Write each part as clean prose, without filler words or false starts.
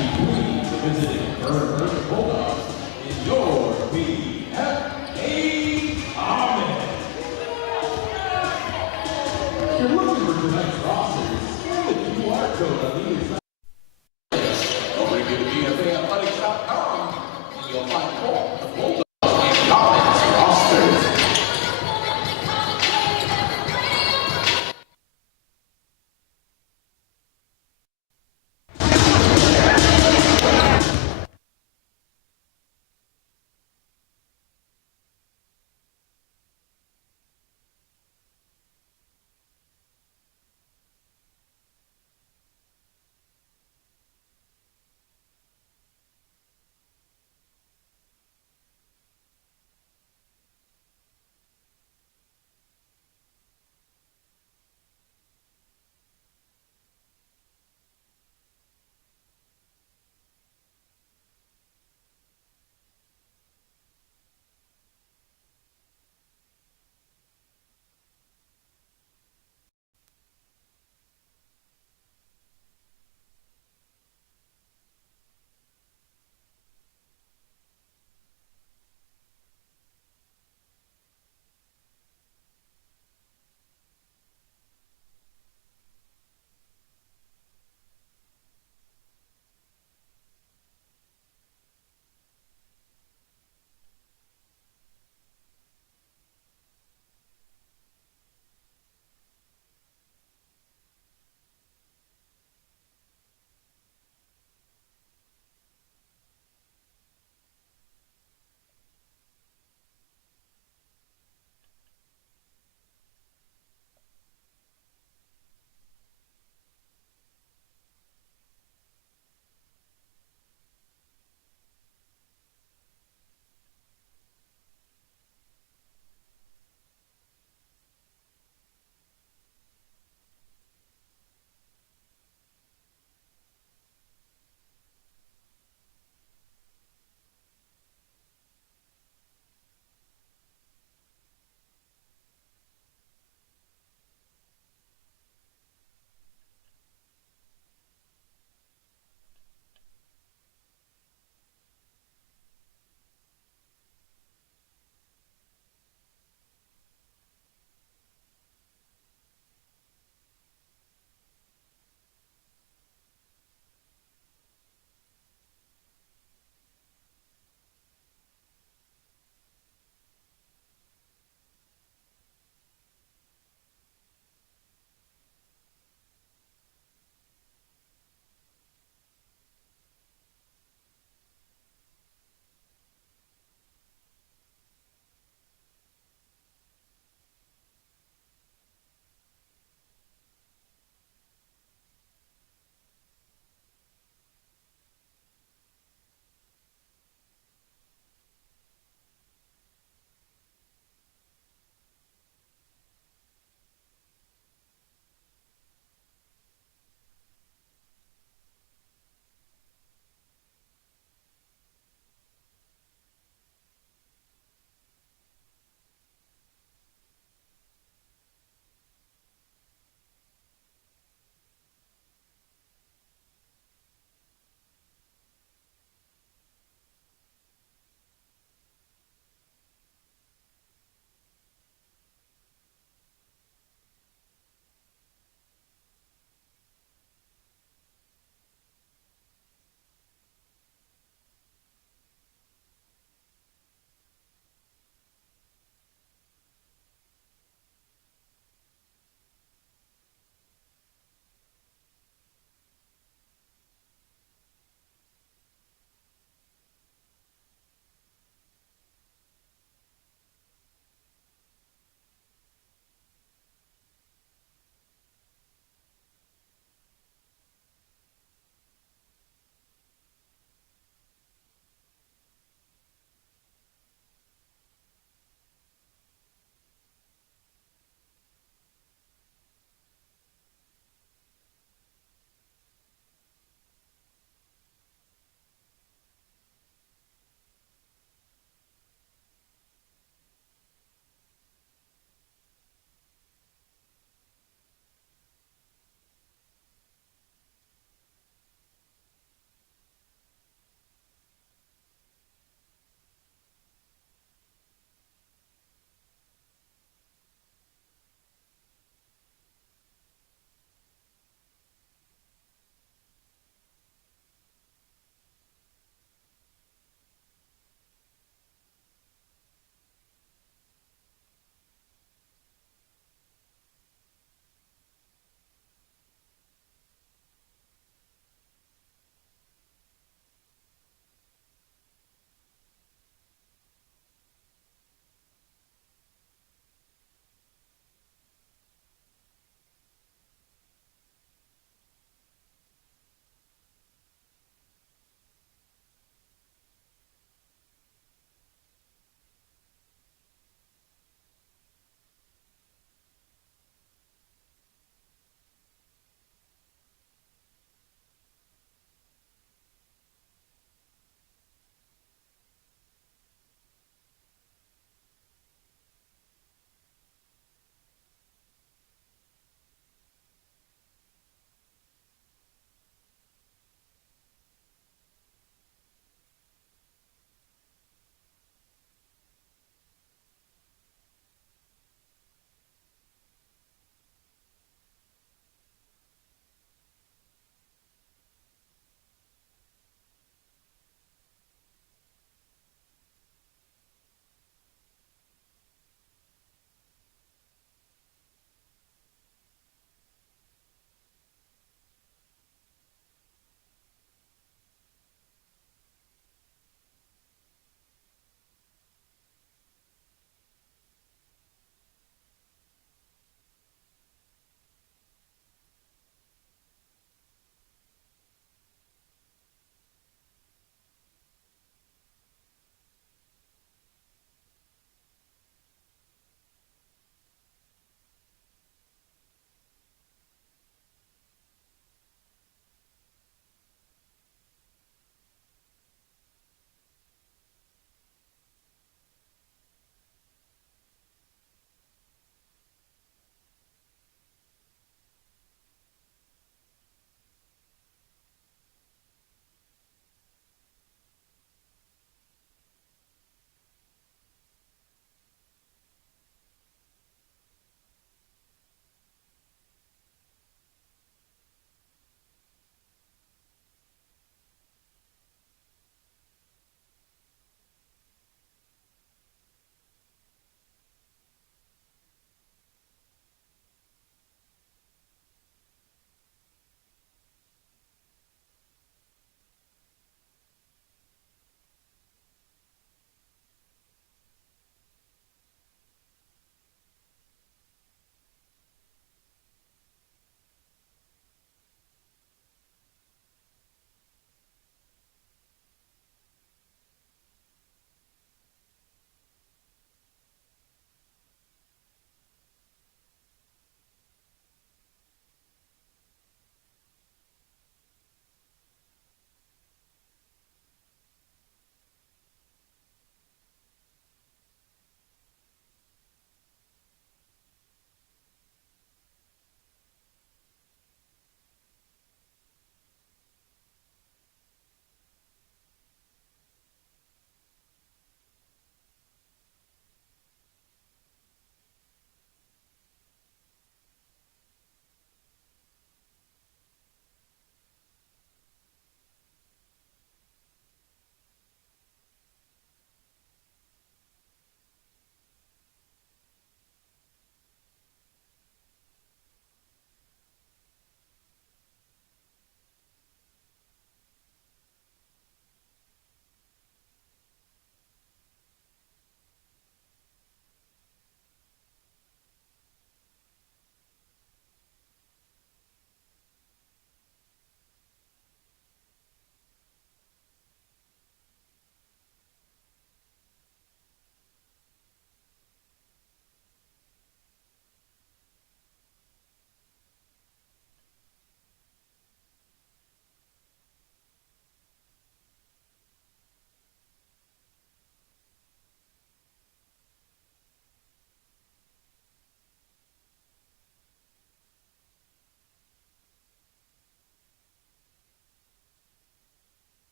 Visiting Burton Bulldogs in your BFA Comet. If you're looking for tonight's rosters, scan the QR code on the inside. Over to BFAathletics.com and you'll find all the Bulldogs and Comets rosters.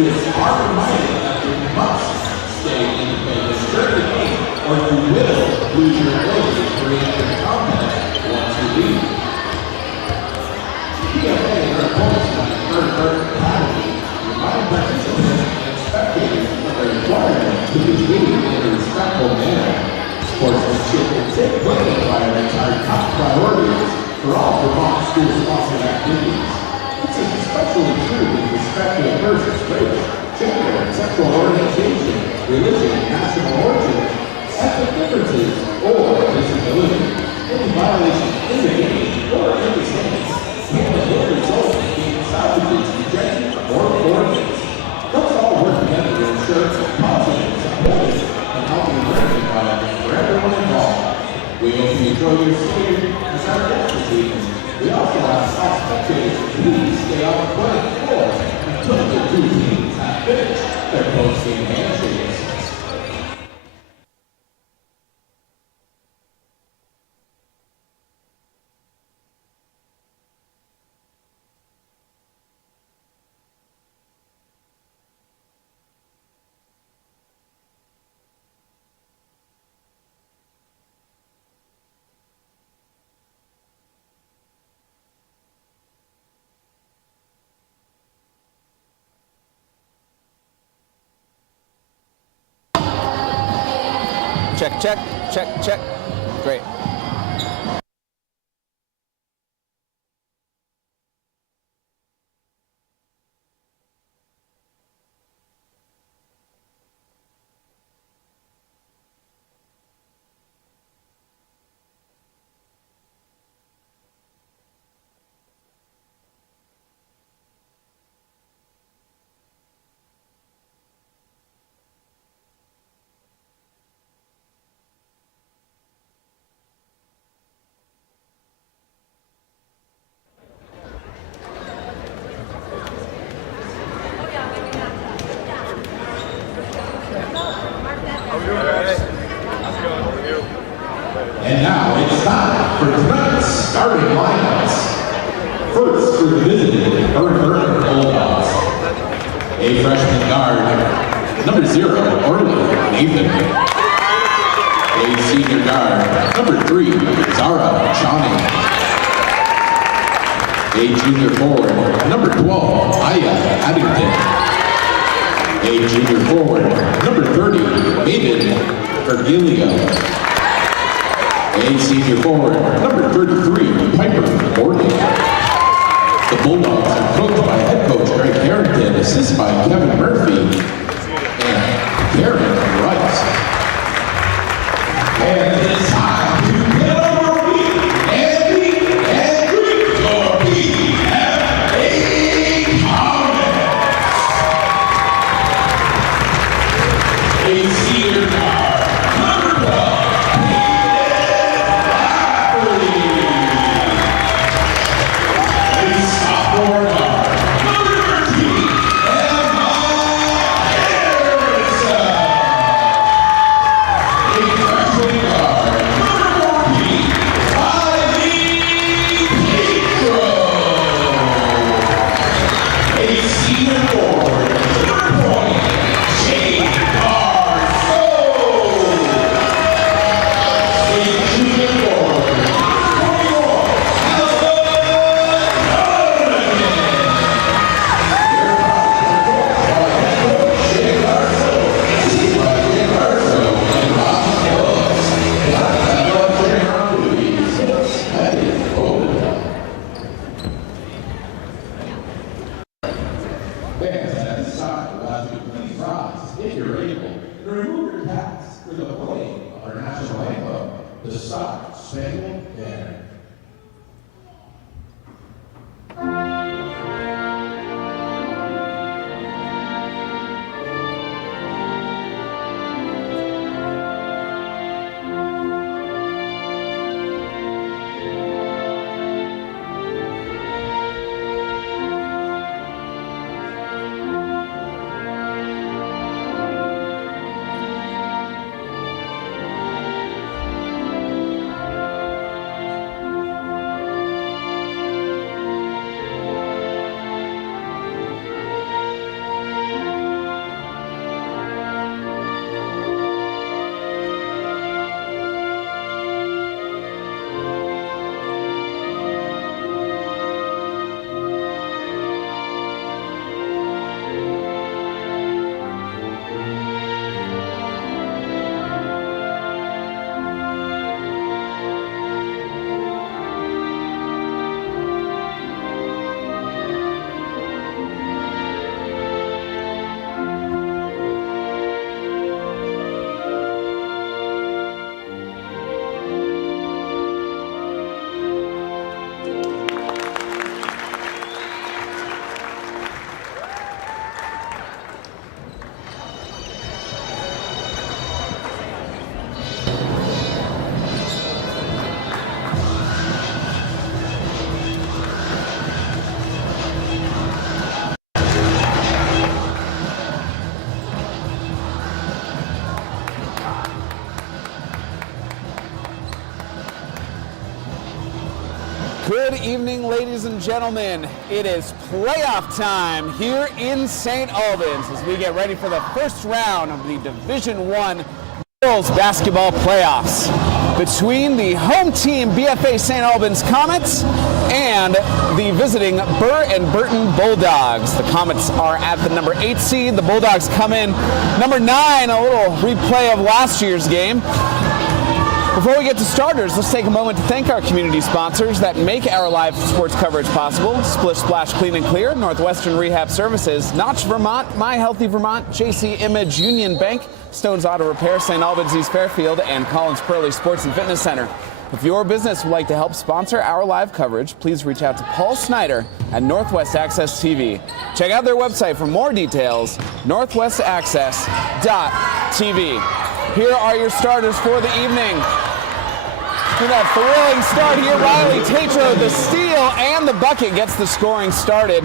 Students are reminded that you must stay independent during the game, or you will lose your ability to create your content once you leave. BFA and their opponents like Burton Academy remind participants and spectators of their requirement to behave in a respectful manner. Sportsmanship and safe play environments are top priorities for all Vermont school-sponsored activities. This is especially true with respect to a person's race, gender, and sexual orientation, religion, national origin, ethnic differences, or disability. Any violation in the game or in the stands will result in being salvages, rejection, or forfeits. Let's all work together to ensure a positive, supportive, and healthy learning environment for everyone involved. We hope you enjoy your stay as our guest this evening. We also ask all spectators to please stay on the playing floor until the two teams have finished their post-game handshakes. Check, check, check, check. Great. And now it's time for tonight's starting lineups. First, for the visiting Burton Bulldogs. A freshman guard, number 0, Orly Nathan. A senior guard, number 3, Zara Chani. A junior forward, number 12, Aya Addington. A junior forward, number 30, Maiden Virgilio. A senior forward, number 33, Piper Burton. The Bulldogs are coached by head coach Greg Harrington, assisted by Kevin Murphy and Karen Rice. And it's time to get on our feet and meet and greet your BFA Comets. A senior guard, number 12. Fans at this time will have to please rise, if you're able, and remove your caps for the playing of our national anthem, the Star Spangled Banner. Good evening, ladies and gentlemen. It is playoff time here in St. Albans as we get ready for the first round of the Division I girls basketball playoffs between the home team BFA St. Albans Comets and the visiting Burr and Burton Bulldogs. The Comets are at the number 8 seed. The Bulldogs come in number 9, a little replay of last year's game. Before we get to starters, let's take a moment to thank our community sponsors that make our live sports coverage possible. Splish Splash Clean and Clear, Northwestern Rehab Services, Notch Vermont, My Healthy Vermont, JC Image, Union Bank, Stone's Auto Repair, St. Albans East Fairfield, and Collins Pearly Sports and Fitness Center. If your business would like to help sponsor our live coverage, please reach out to Paul Snyder at Northwest Access TV. Check out their website for more details, northwestaccess.tv. Here are your starters for the evening. With that thrilling start here, Riley Tatro, the steal and the bucket gets the scoring started.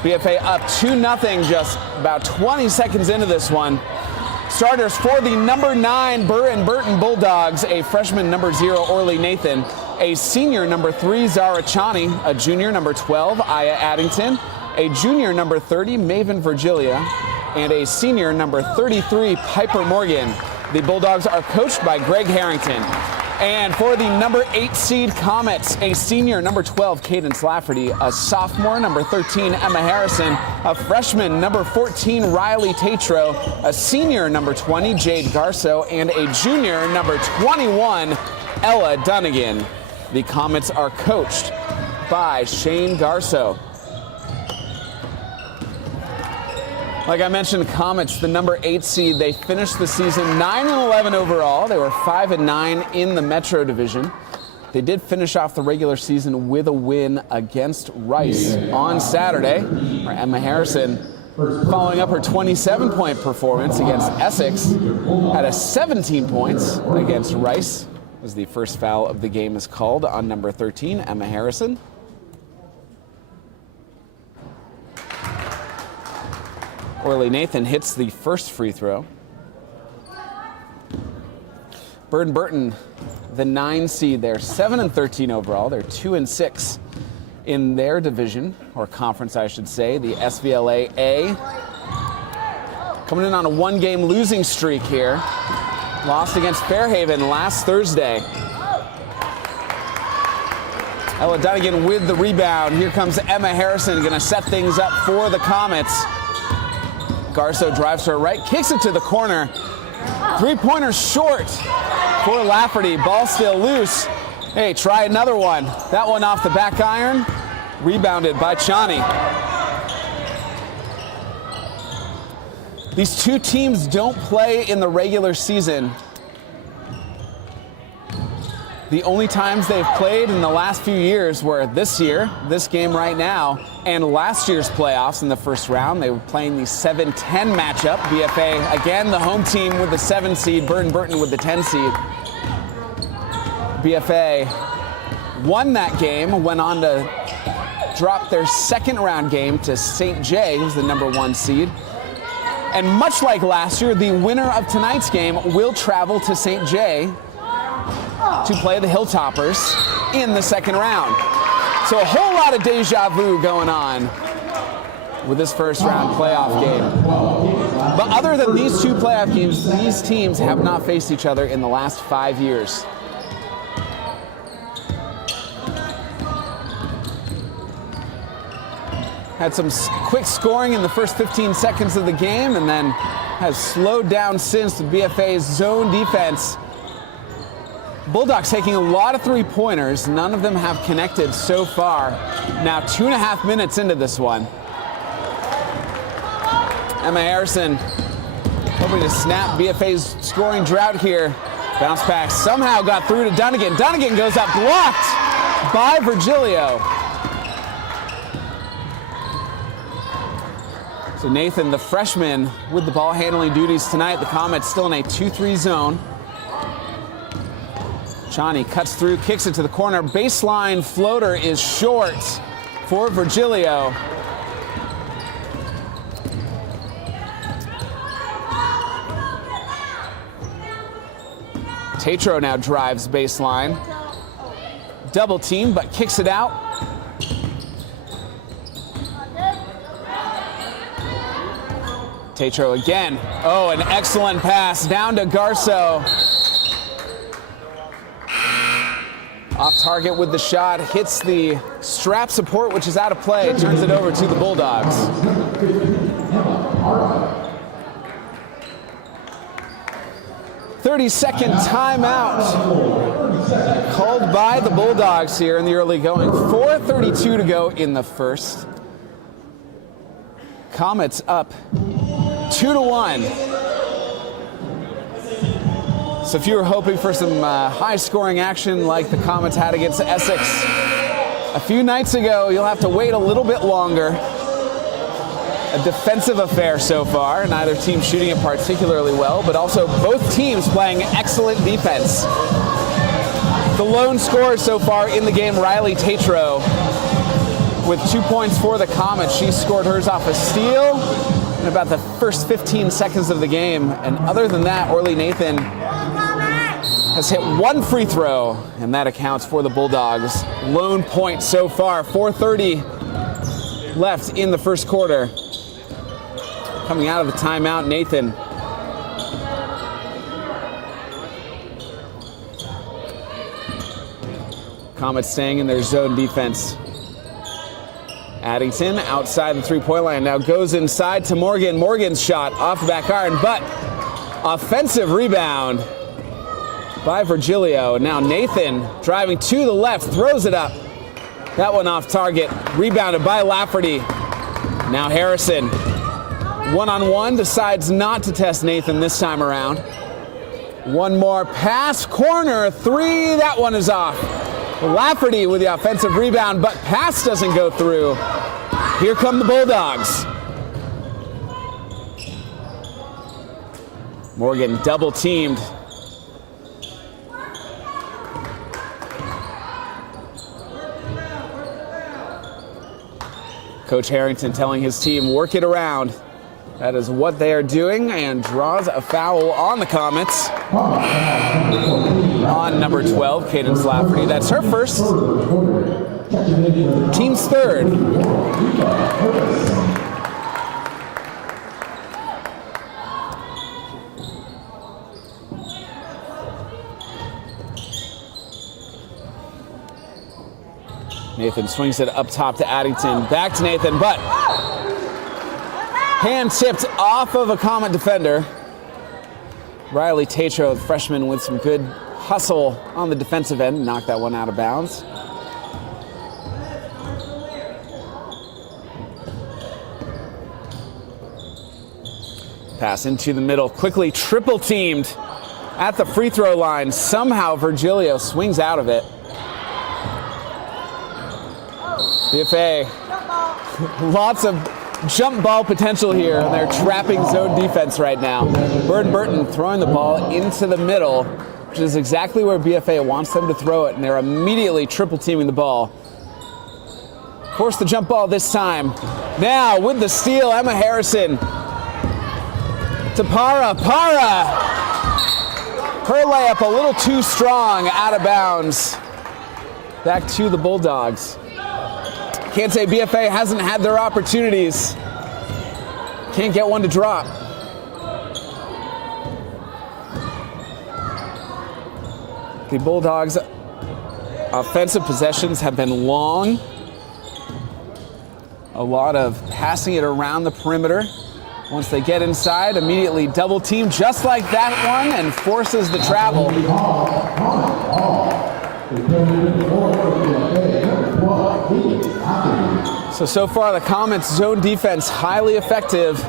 BFA up 2-0 just about 20 seconds into this one. Starters for the number 9 Burr and Burton Bulldogs, a freshman number 0 Orly Nathan, a senior number 3 Zara Chani, a junior number 12 Aya Addington, a junior number 30 Maven Virgilia, and a senior number 33 Piper Morgan. The Bulldogs are coached by Greg Harrington. And for the number 8 seed Comets, a senior number 12 Cadence Lafferty, a sophomore number 13 Emma Harrison, a freshman number 14 Riley Tatro, a senior number 20 Jade Garso, and a junior number 21 Ella Dunnigan. The Comets are coached by Shane Garso. Like I mentioned, Comets, the number 8 seed, they finished the season 9-11 overall. They were 5-9 in the Metro Division. They did finish off the regular season with a win against Rice on Saturday, where Emma Harrison, following up her 27-point performance against Essex, had a 17 points against Rice, as the first foul of the game is called on number 13, Emma Harrison. Orly Nathan hits the first free throw. Burton, the 9 seed, they're 7-13 overall. They're 2-6 in their division, or conference, I should say. The SVLA A, coming in on a 1-game losing streak here. Lost against Fairhaven last Thursday. Ella Dunnigan with the rebound. Here comes Emma Harrison, going to set things up for the Comets. Garso drives to her right, kicks it to the corner. Three-pointer short for Lafferty. Ball still loose. Hey, try another one. That one off the back iron. Rebounded by Chani. These two teams don't play in the regular season. The only times they've played in the last few years were this year, this game right now, and last year's playoffs in the first round. They were playing the 7-10 matchup. BFA, again, the home team with the 7 seed, Burton with the 10 seed. BFA won that game, went on to drop their second round game to St. J, who's the number 1 seed. And much like last year, the winner of tonight's game will travel to St. J to play the Hilltoppers in the second round. So a whole lot of deja vu going on with this first round playoff game. But other than these two playoff games, these teams have not faced each other in the last 5 years. Had some quick scoring in the first 15 seconds of the game and then has slowed down since. The BFA's zone defense. Bulldogs taking a lot of three-pointers. None of them have connected so far. Now 2.5 minutes into this one. Emma Harrison hoping to snap BFA's scoring drought here. Bounce pass somehow got through to Dunnigan. Dunnigan goes up blocked by Virgilio. So Nathan, the freshman, with the ball handling duties tonight. The Comets still in a 2-3 zone. Chani cuts through, kicks it to the corner. Baseline floater is short for Virgilio. Tatro now drives baseline. double team, but kicks it out. Tetro again. Oh, an excellent pass down to Garso. Off target with the shot, hits the strap support, which is out of play, turns it over to the Bulldogs. 30-second timeout called by the Bulldogs here in the early going. 4:32 to go in the first. Comets up 2-1. So if you were hoping for some high-scoring action like the Comets had against Essex a few nights ago, you'll have to wait a little bit longer. A defensive affair so far, neither team shooting it particularly well, but also both teams playing excellent defense. The lone scorer so far in the game, Riley Tetro, with 2 points for the Comets. She scored hers off a steal in about the first 15 seconds of the game. And other than that, Orly Nathan has hit one free throw, and that accounts for the Bulldogs' lone point so far. 4:30 left in the first quarter. Coming out of the timeout, Nathan. Comets staying in their zone defense. Addington outside the three-point line now goes inside to Morgan. Morgan's shot off the back iron, but offensive rebound by Virgilio. Now Nathan driving to the left, throws it up. That one off target, rebounded by Lafferty. Now Harrison, one-on-one, decides not to test Nathan this time around. One more pass, corner, three, that one is off. Lafferty with the offensive rebound, but pass doesn't go through. Here come the Bulldogs. Morgan double teamed. Coach Harrington telling his team, work it around. That is what they are doing, and draws a foul on the Comets. On number 12, Cadence Lafferty. That's her first. Team's third. Nathan swings it up top to Addington. Back to Nathan, but hand tipped off of a Comet defender. Riley Tetro, the freshman, with some good hustle on the defensive end, knocked that one out of bounds. Pass into the middle, quickly triple teamed at the free throw line. Somehow Virgilio swings out of it. BFA, lots of jump ball potential here, and they're trapping zone defense right now. Burton throwing the ball into the middle, which is exactly where BFA wants them to throw it, and they're immediately triple teaming the ball. Force the jump ball this time. Now with the steal, Emma Harrison to Para. Her layup a little too strong, out of bounds. Back to the Bulldogs. Can't say BFA hasn't had their opportunities. Can't get one to drop. The Bulldogs' offensive possessions have been long. A lot of passing it around the perimeter. Once they get inside, immediately double team just like that one and forces the travel. So far the Comets' zone defense highly effective.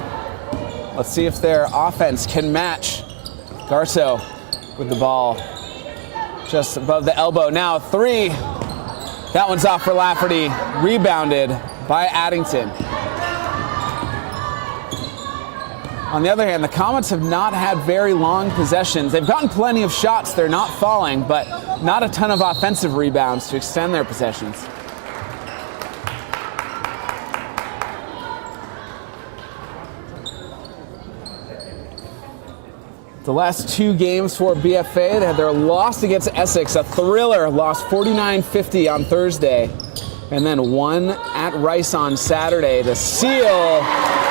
Let's see if their offense can match. Garso with the ball just above the elbow. Now three. That one's off for Lafferty. Rebounded by Addington. On the other hand, the Comets have not had very long possessions. They've gotten plenty of shots. They're not falling, but not a ton of offensive rebounds to extend their possessions. The last two games for BFA, they had their loss against Essex, a thriller, lost 49-50 on Thursday, and then one at Rice on Saturday to seal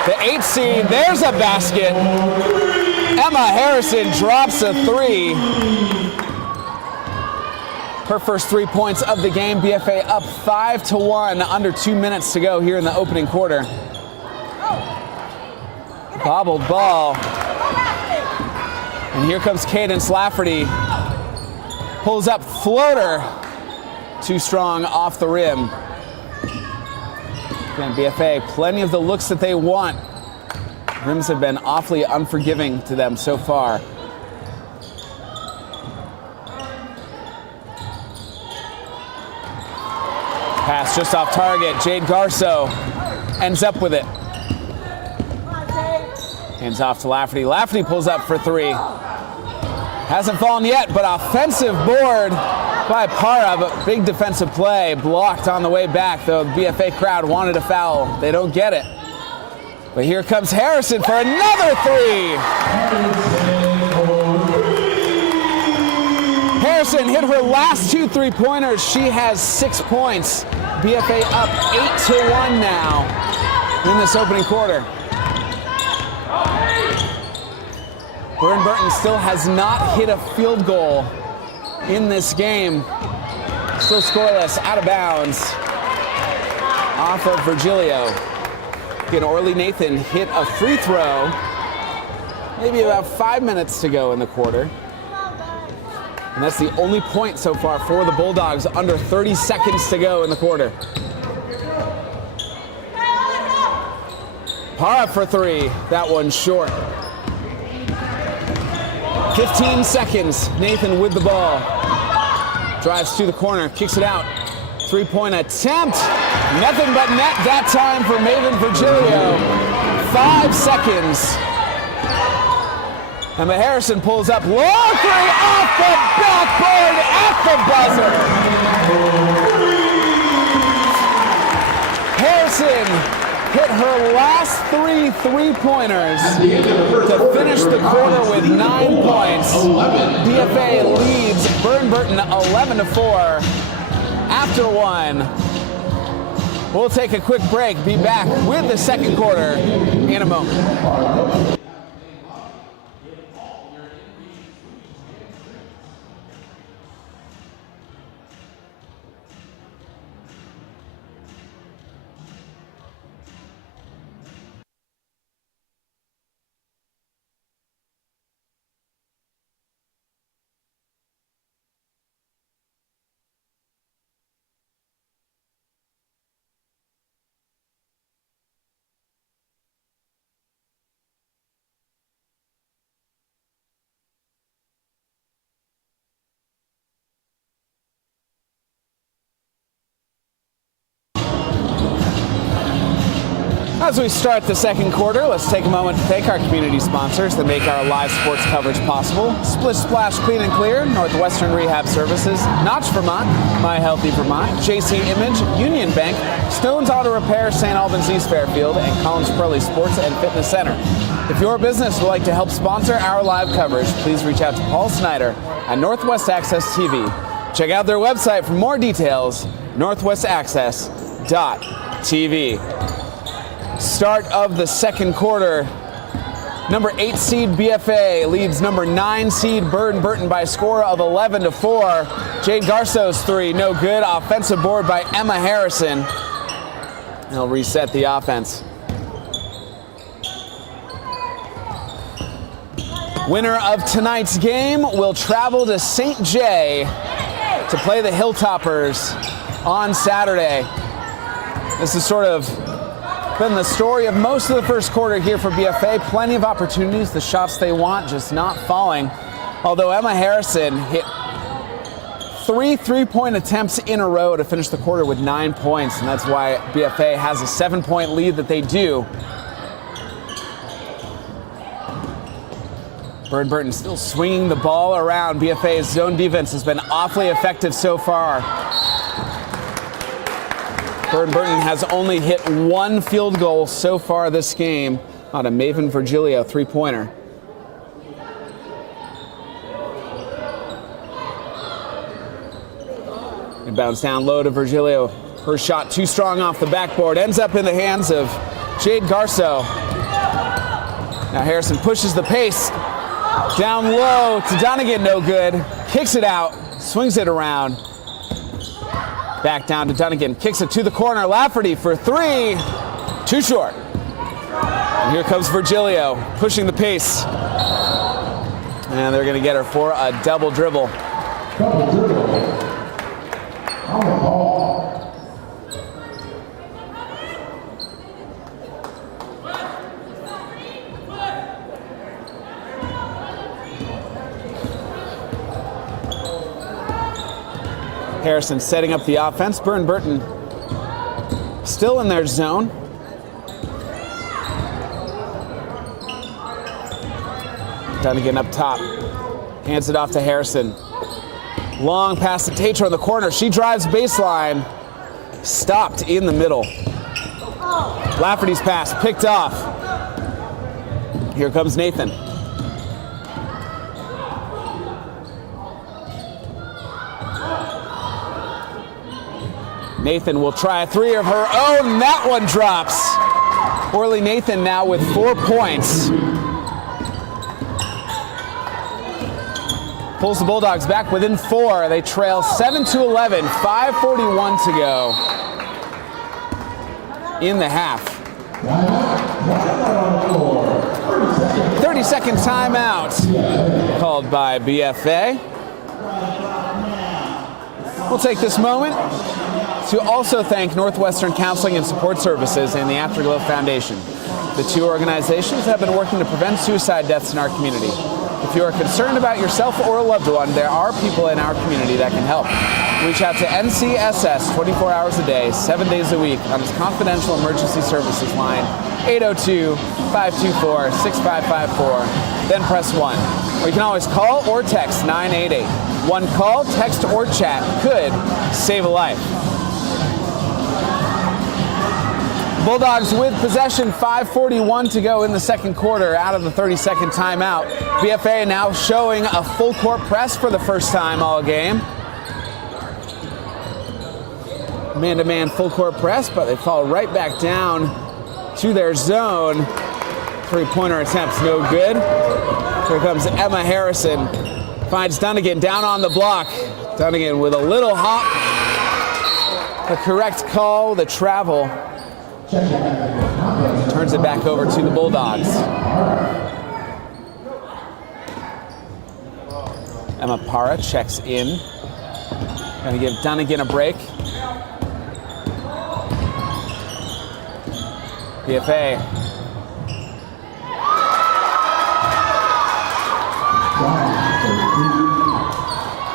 the 8th seed. There's a basket. Emma Harrison drops a three. Her first 3 points of the game. BFA up 5-1, under 2 minutes to go here in the opening quarter. Bobbled ball. And here comes Cadence Lafferty. Pulls up floater. Too strong off the rim. Again, BFA, plenty of the looks that they want. Rims have been awfully unforgiving to them so far. Pass just off target. Jade Garso ends up with it. Hands off to Lafferty. Lafferty pulls up for three. Hasn't fallen yet, but offensive board by Para, but big defensive play. Blocked on the way back, though the BFA crowd wanted a foul. They don't get it. But here comes Harrison for another three. Harrison hit her last two three-pointers. She has 6 points. BFA up 8-1 now in this opening quarter. Burton still has not hit a field goal in this game. Still scoreless, out of bounds. Off of Virgilio. Again, Orly Nathan hit a free throw. Maybe about 5 minutes to go in the quarter. And that's the only point so far for the Bulldogs, under 30 seconds to go in the quarter. Para for three, that one short. 15 seconds, Nathan with the ball. Drives to the corner, kicks it out. Three-point attempt. Nothing but net that time for Maven Virgilio. 5 seconds. Emma Harrison pulls up. Long three off the backboard at the buzzer. Harrison hit her last three three-pointers to finish the quarter with 9 points. BFA leads Burton 11-4 after one. We'll take a quick break, be back with the second quarter in a moment. As we start the second quarter, let's take a moment to thank our community sponsors that make our live sports coverage possible. Splish Splash Clean and Clear, Northwestern Rehab Services, Notch Vermont, My Healthy Vermont, JC Image, Union Bank, Stone's Auto Repair, St. Albans East Fairfield, and Collins Pearly Sports and Fitness Center. If your business would like to help sponsor our live coverage, please reach out to Paul Snyder at Northwest Access TV. Check out their website for more details, northwestaccess.tv. Start of the second quarter. Number 8 seed BFA leads number 9 seed Burton by a score of 11-4. Jade Garso's three, no good. Offensive board by Emma Harrison. They'll reset the offense. Winner of tonight's game will travel to St. Jay to play the Hilltoppers on Saturday. This is sort of been the story of most of the first quarter here for BFA. Plenty of opportunities, the shots they want just not falling. Although Emma Harrison hit 3 three-point attempts in a row to finish the quarter with 9 points, and that's why BFA has a 7-point lead that they do. Burton still swinging the ball around. BFA's zone defense has been awfully effective so far. Burton has only hit 1 field goal so far this game on a Maven Virgilio three-pointer. It bounced down low to Virgilio. Her shot too strong off the backboard. Ends up in the hands of Jade Garceau. Now Harrison pushes the pace. Down low to Dunnigan, no good. Kicks it out, swings it around. Back down to Dunnigan, kicks it to the corner. Lafferty for three, too short. And here comes Virgilio, pushing the pace. And they're gonna get her for a double dribble. Double dribble. On the ball. Harrison setting up the offense. Burr and Burton still in their zone. Dunnigan up top. Hands it off to Harrison. Long pass to Tatro in the corner. She drives baseline. Stopped in the middle. Lafferty's pass picked off. Here comes Nathan. Nathan will try a three of her own. That one drops. Orly Nathan now with 4 points. Pulls the Bulldogs back within 4. They trail 7-11, 5:41 to go in the half. 30-second timeout called by BFA. We'll take this moment to also thank Northwestern Counseling and Support Services and the Afterglow Foundation. The two organizations have been working to prevent suicide deaths in our community. If you are concerned about yourself or a loved one, there are people in our community that can help. Reach out to NCSS 24 hours a day, 7 days a week on its confidential emergency services line, 802-524-6554, then press 1. Or you can always call or text 988. One call, text, or chat could save a life. Bulldogs with possession, 5:41 to go in the second quarter out of the 30-second timeout. BFA now showing a full court press for the first time all game. Man-to-man full court press, but they fall right back down to their zone. Three-pointer attempts no good. Here comes Emma Harrison. Finds Dunnigan down on the block. Dunnigan with a little hop. The correct call, the travel. Turns it back over to the Bulldogs. Emma Parra checks in. Gonna give Dunnigan a break. BFA.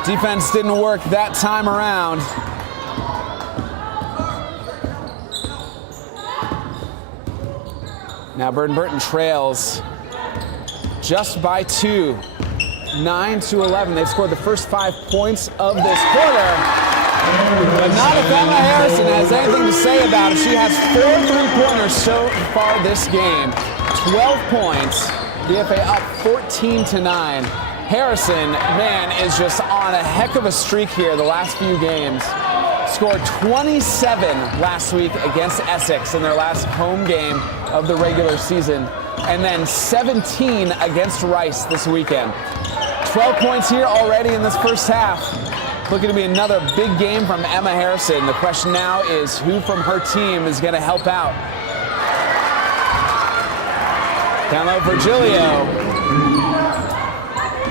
Defense didn't work that time around. Now Burton trails just by 2, 9-11. They've scored the first 5 points of this quarter, but not if Emma Harrison has anything to say about it. She has 4 3-pointers so far this game, 12 points. BFA up 14-9. Harrison, man, is just on a heck of a streak here the last few games. Scored 27 last week against Essex in their last home game of the regular season, and then 17 against Rice this weekend. 12 points here already in this first half. Looking to be another big game from Emma Harrison. The question now is who from her team is going to help out. Down low, Virgilio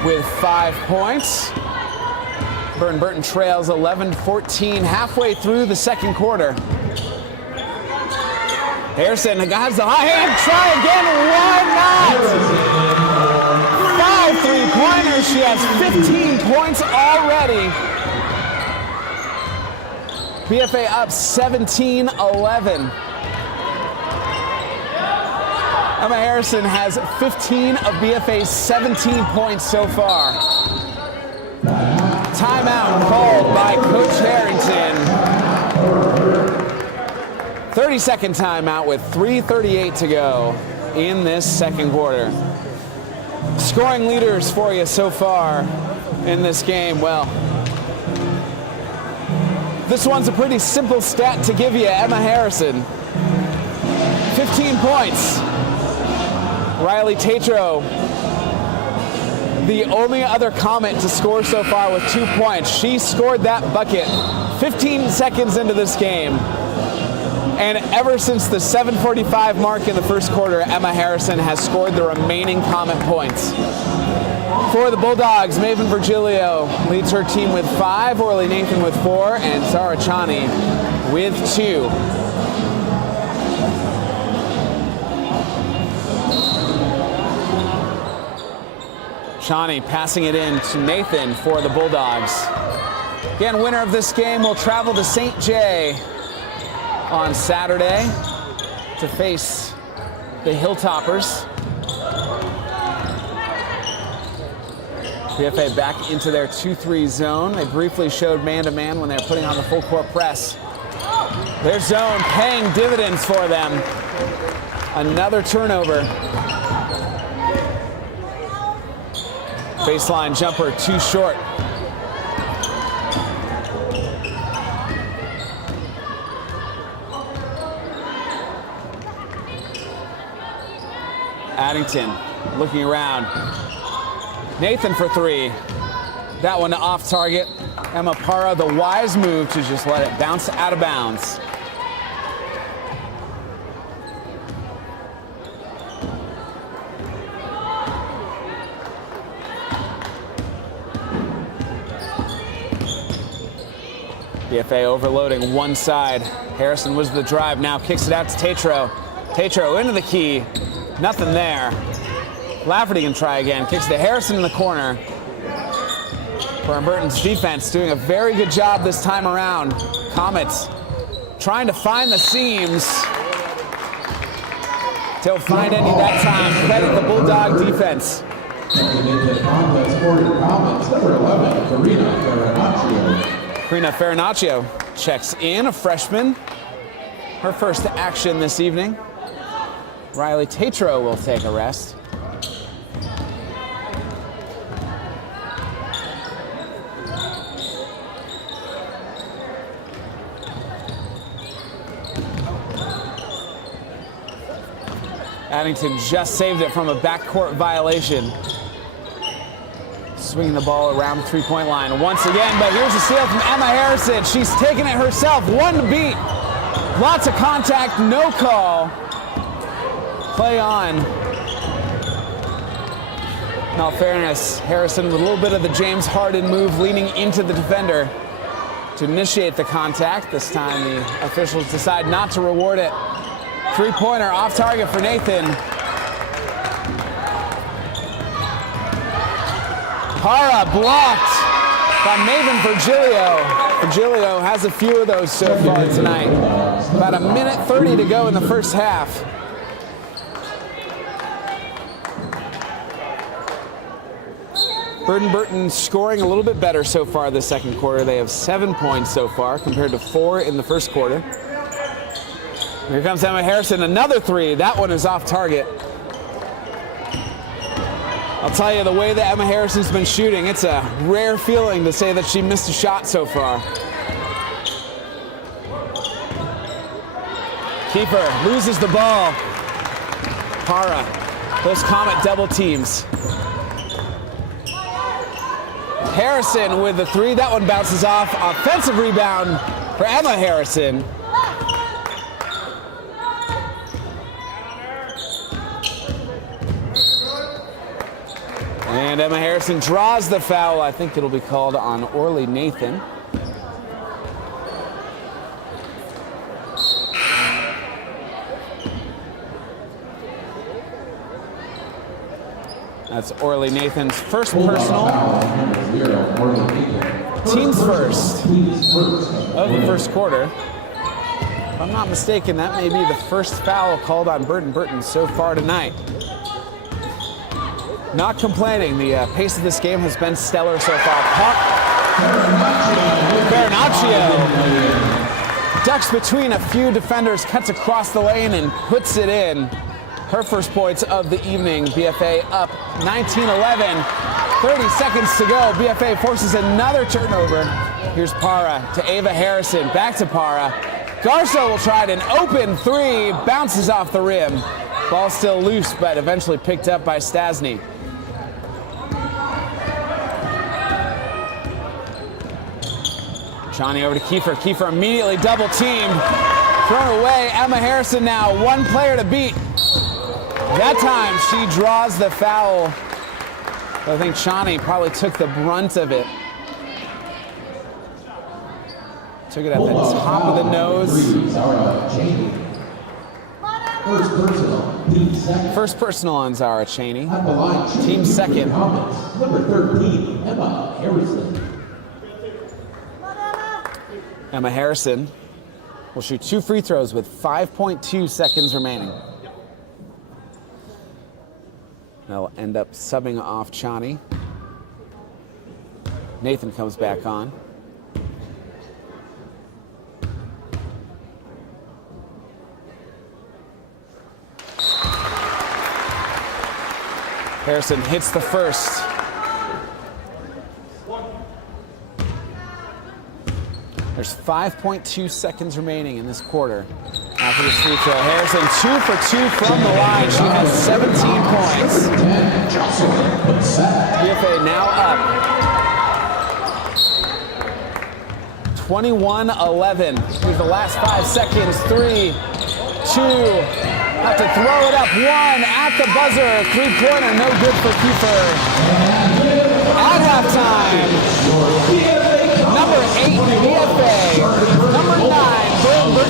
with 5 points. Burton trails 11-14 halfway through the second quarter. Harrison has the high hand, try again, why not? 5 3-pointers, she has 15 points already. BFA up 17-11. Emma Harrison has 15 of BFA's 17 points so far. Timeout called by Coach Harrington. 30-second timeout with 3:38 to go in this second quarter. Scoring leaders for you so far in this game. Well, This one's a pretty simple stat to give you, Emma Harrison. 15 points. Riley Tatro, the only other Comet to score so far with 2 points. She scored that bucket 15 seconds into this game. And ever since the 7:45 mark in the first quarter, Emma Harrison has scored the remaining Comet points. For the Bulldogs, Maven Virgilio leads her team with 5, Orly Nathan with 4, and Zara Chani with 2. Chani passing it in to Nathan for the Bulldogs. Again, winner of this game will travel to St. Jay on Saturday to face the Hilltoppers. BFA back into their 2-3 zone. They briefly showed man-to-man when they were putting on the full court press. Their zone paying dividends for them. Another turnover. Baseline jumper too short. Addington looking around. Nathan for 3. That one off target. Emma Parra, the wise move to just let it bounce out of bounds. BFA overloading one side. Harrison was the drive, now kicks it out to Tatro. Tatro into the key. Nothing there. Lafferty can try again. Kicks to Harrison in the corner. Burton's defense doing a very good job this time around. Comets trying to find the seams. Don't find any that time. Credit the Bulldog defense. Karina Farinaccio checks in, a freshman. Her first action this evening. Riley Tatro will take a rest. Addington just saved it from a backcourt violation. Swinging the ball around the three-point line once again, but here's a steal from Emma Harrison. She's taking it herself, one to beat. Lots of contact, no call. Play on. In all fairness, Harrison with a little bit of the James Harden move, leaning into the defender to initiate the contact. This time the officials decide not to reward it. Three-pointer off target for Nathan. Parra blocked by Maven Virgilio. Virgilio has a few of those so far tonight. About 1:30 to go in the first half. Burton scoring a little bit better so far this second quarter. They have 7 points so far compared to 4 in the first quarter. Here comes Emma Harrison, another 3. That one is off target. I'll tell you, the way that Emma Harrison's been shooting, it's a rare feeling to say that she missed a shot so far. Keeper loses the ball. Parra, those Comet double teams. Harrison with the 3. That one bounces off. Offensive rebound for Emma Harrison. And Emma Harrison draws the foul. I think it'll be called on Orly Nathan. That's Orly Nathan's first personal. Team's first of the first quarter. If I'm not mistaken, that may be the first foul called on Burton so far tonight. Not complaining. The pace of this game has been stellar so far. Farinaccio ducks between a few defenders, cuts across the lane and puts it in. Her first points of the evening. BFA up 19-11. 30 seconds to go. BFA forces another turnover. Here's Para to Ava Harrison, back to Para. Garza will try an open three, bounces off the rim. Ball still loose, but eventually picked up by Stasny. Johnny over to Kiefer. Kiefer immediately double teamed. Thrown away. Emma Harrison now, one player to beat. That time she draws the foul. I think Chani probably took the brunt of it. Took it at the top of the nose. First personal on Zara Cheney. Team second. Number 13, Emma Harrison. Emma Harrison will shoot 2 free throws with 5.2 seconds remaining. They'll end up subbing off Chani. Nathan comes back on. Harrison hits the first. There's 5.2 seconds remaining in this quarter after this free throw. Harrison 2 for 2 from the line. She has 17 points. BFA now up 21-11. Here's the last 5 seconds. 3, 2. Have to throw it up. 1 at the buzzer. 3-pointer, no good for Kiefer. At halftime, number 8, BFA. Number 9, Burton,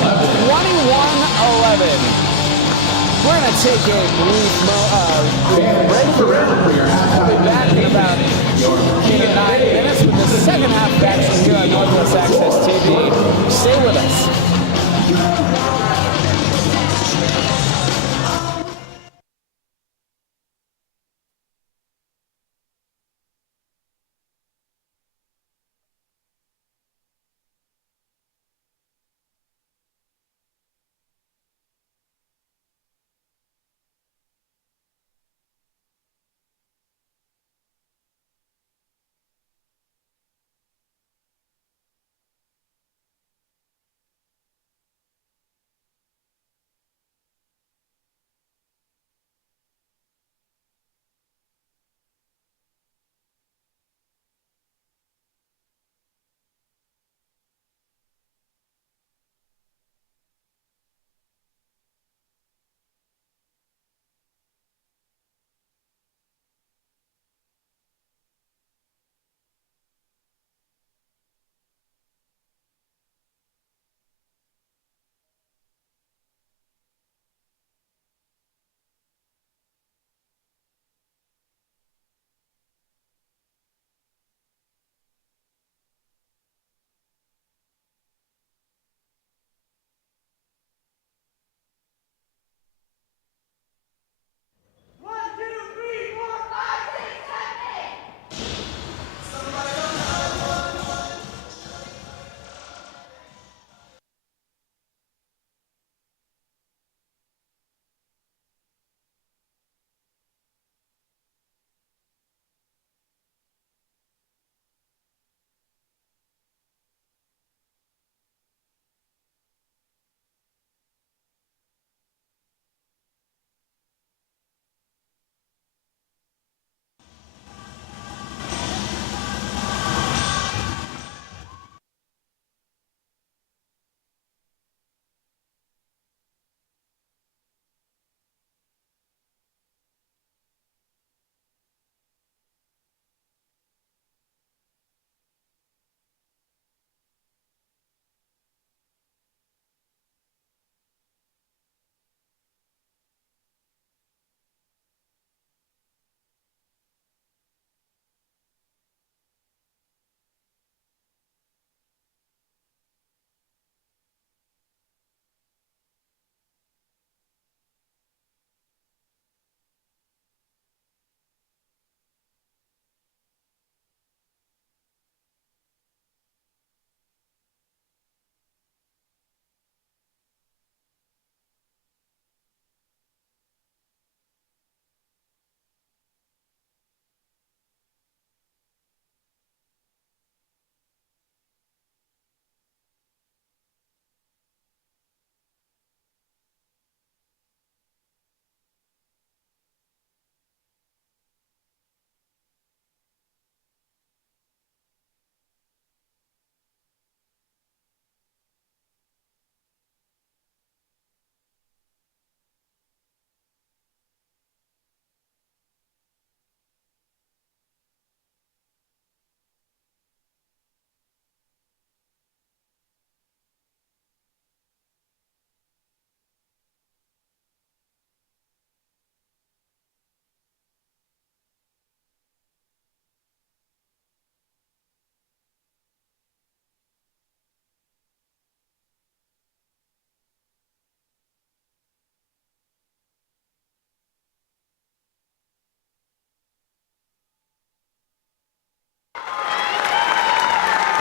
21-11. We're going to take a brief break for your half. We'll be back in about 9 minutes with the second half of action here on Northwest Access TV. Stay with us.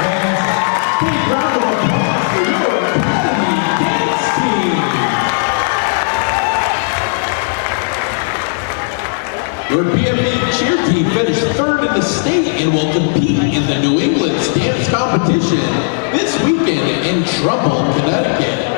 Big round of applause for your Academy Dance Team. Your BFA cheer team finished third in the state and will compete in the New England Dance Competition this weekend in Trumbull, Connecticut.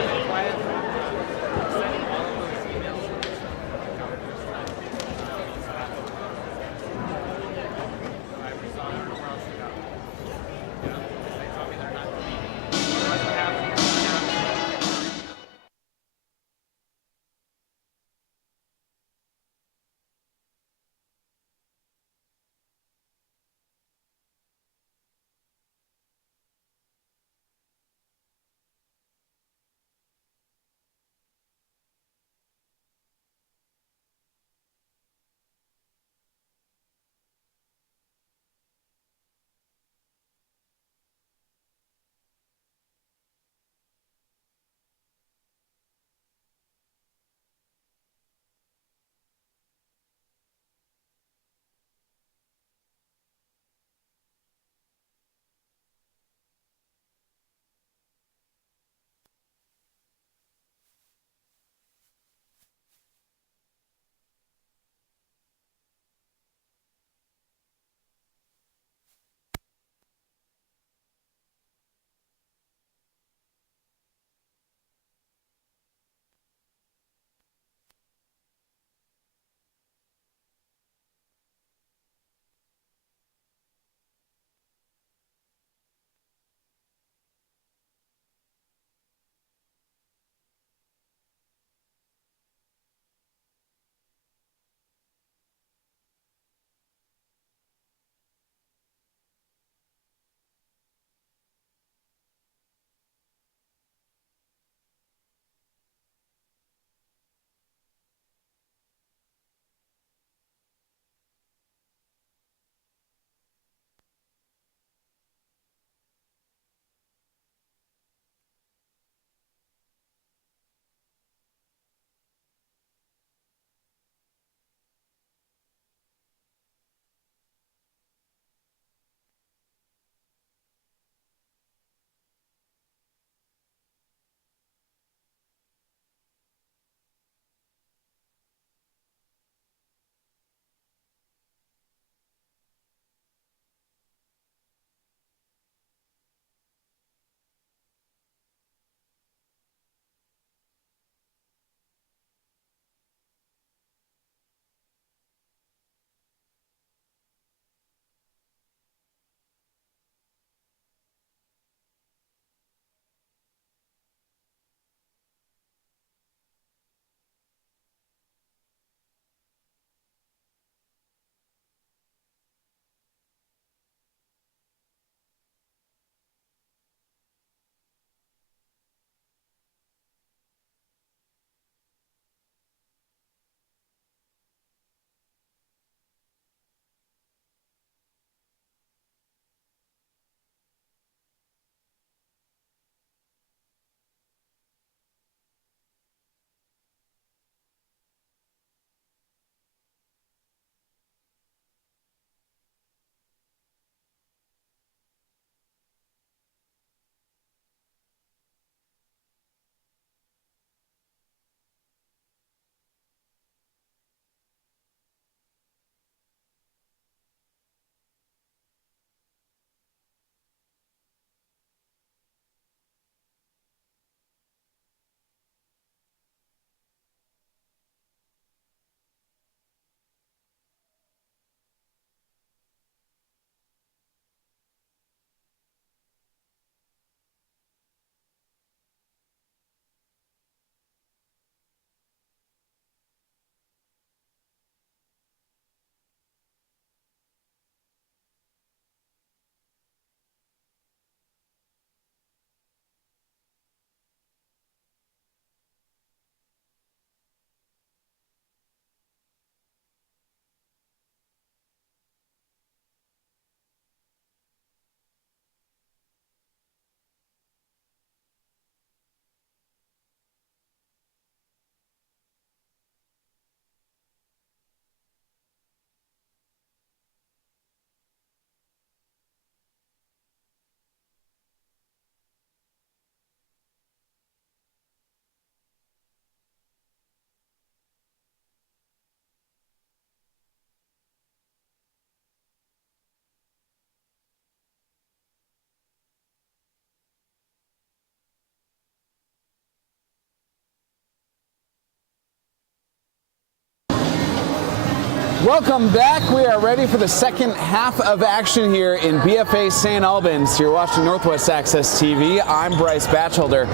Welcome back. We are ready for the second half of action here in BFA St. Albans. You're watching Northwest Access TV. I'm Bryce Batchelder.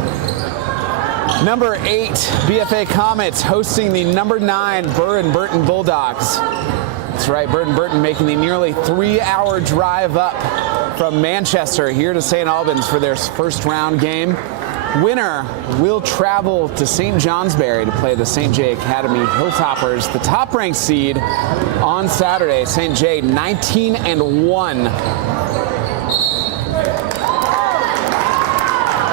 Number 8, BFA Comets hosting the number 9 Burr and Burton Bulldogs. That's right, Burton making the nearly 3-hour drive up from Manchester here to St. Albans for their first round game. Winner will travel to St. Johnsbury to play the St. J Academy Hilltoppers, the top-ranked seed, on Saturday. St. J 19-1.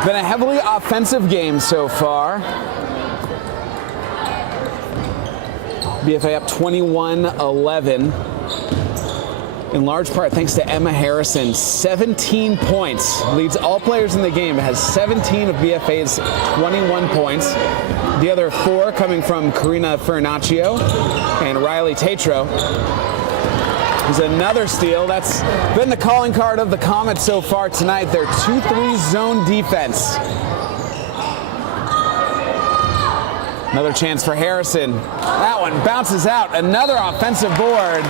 Been a heavily offensive game so far. BFA up 21-11. In large part thanks to Emma Harrison. 17 points. Leads all players in the game. Has 17 of BFA's 21 points. The other 4 coming from Karina Fernaccio and Riley Tatro. There's another steal. That's been the calling card of the Comets so far tonight. Their 2-3 zone defense. Another chance for Harrison. That one bounces out. Another offensive board.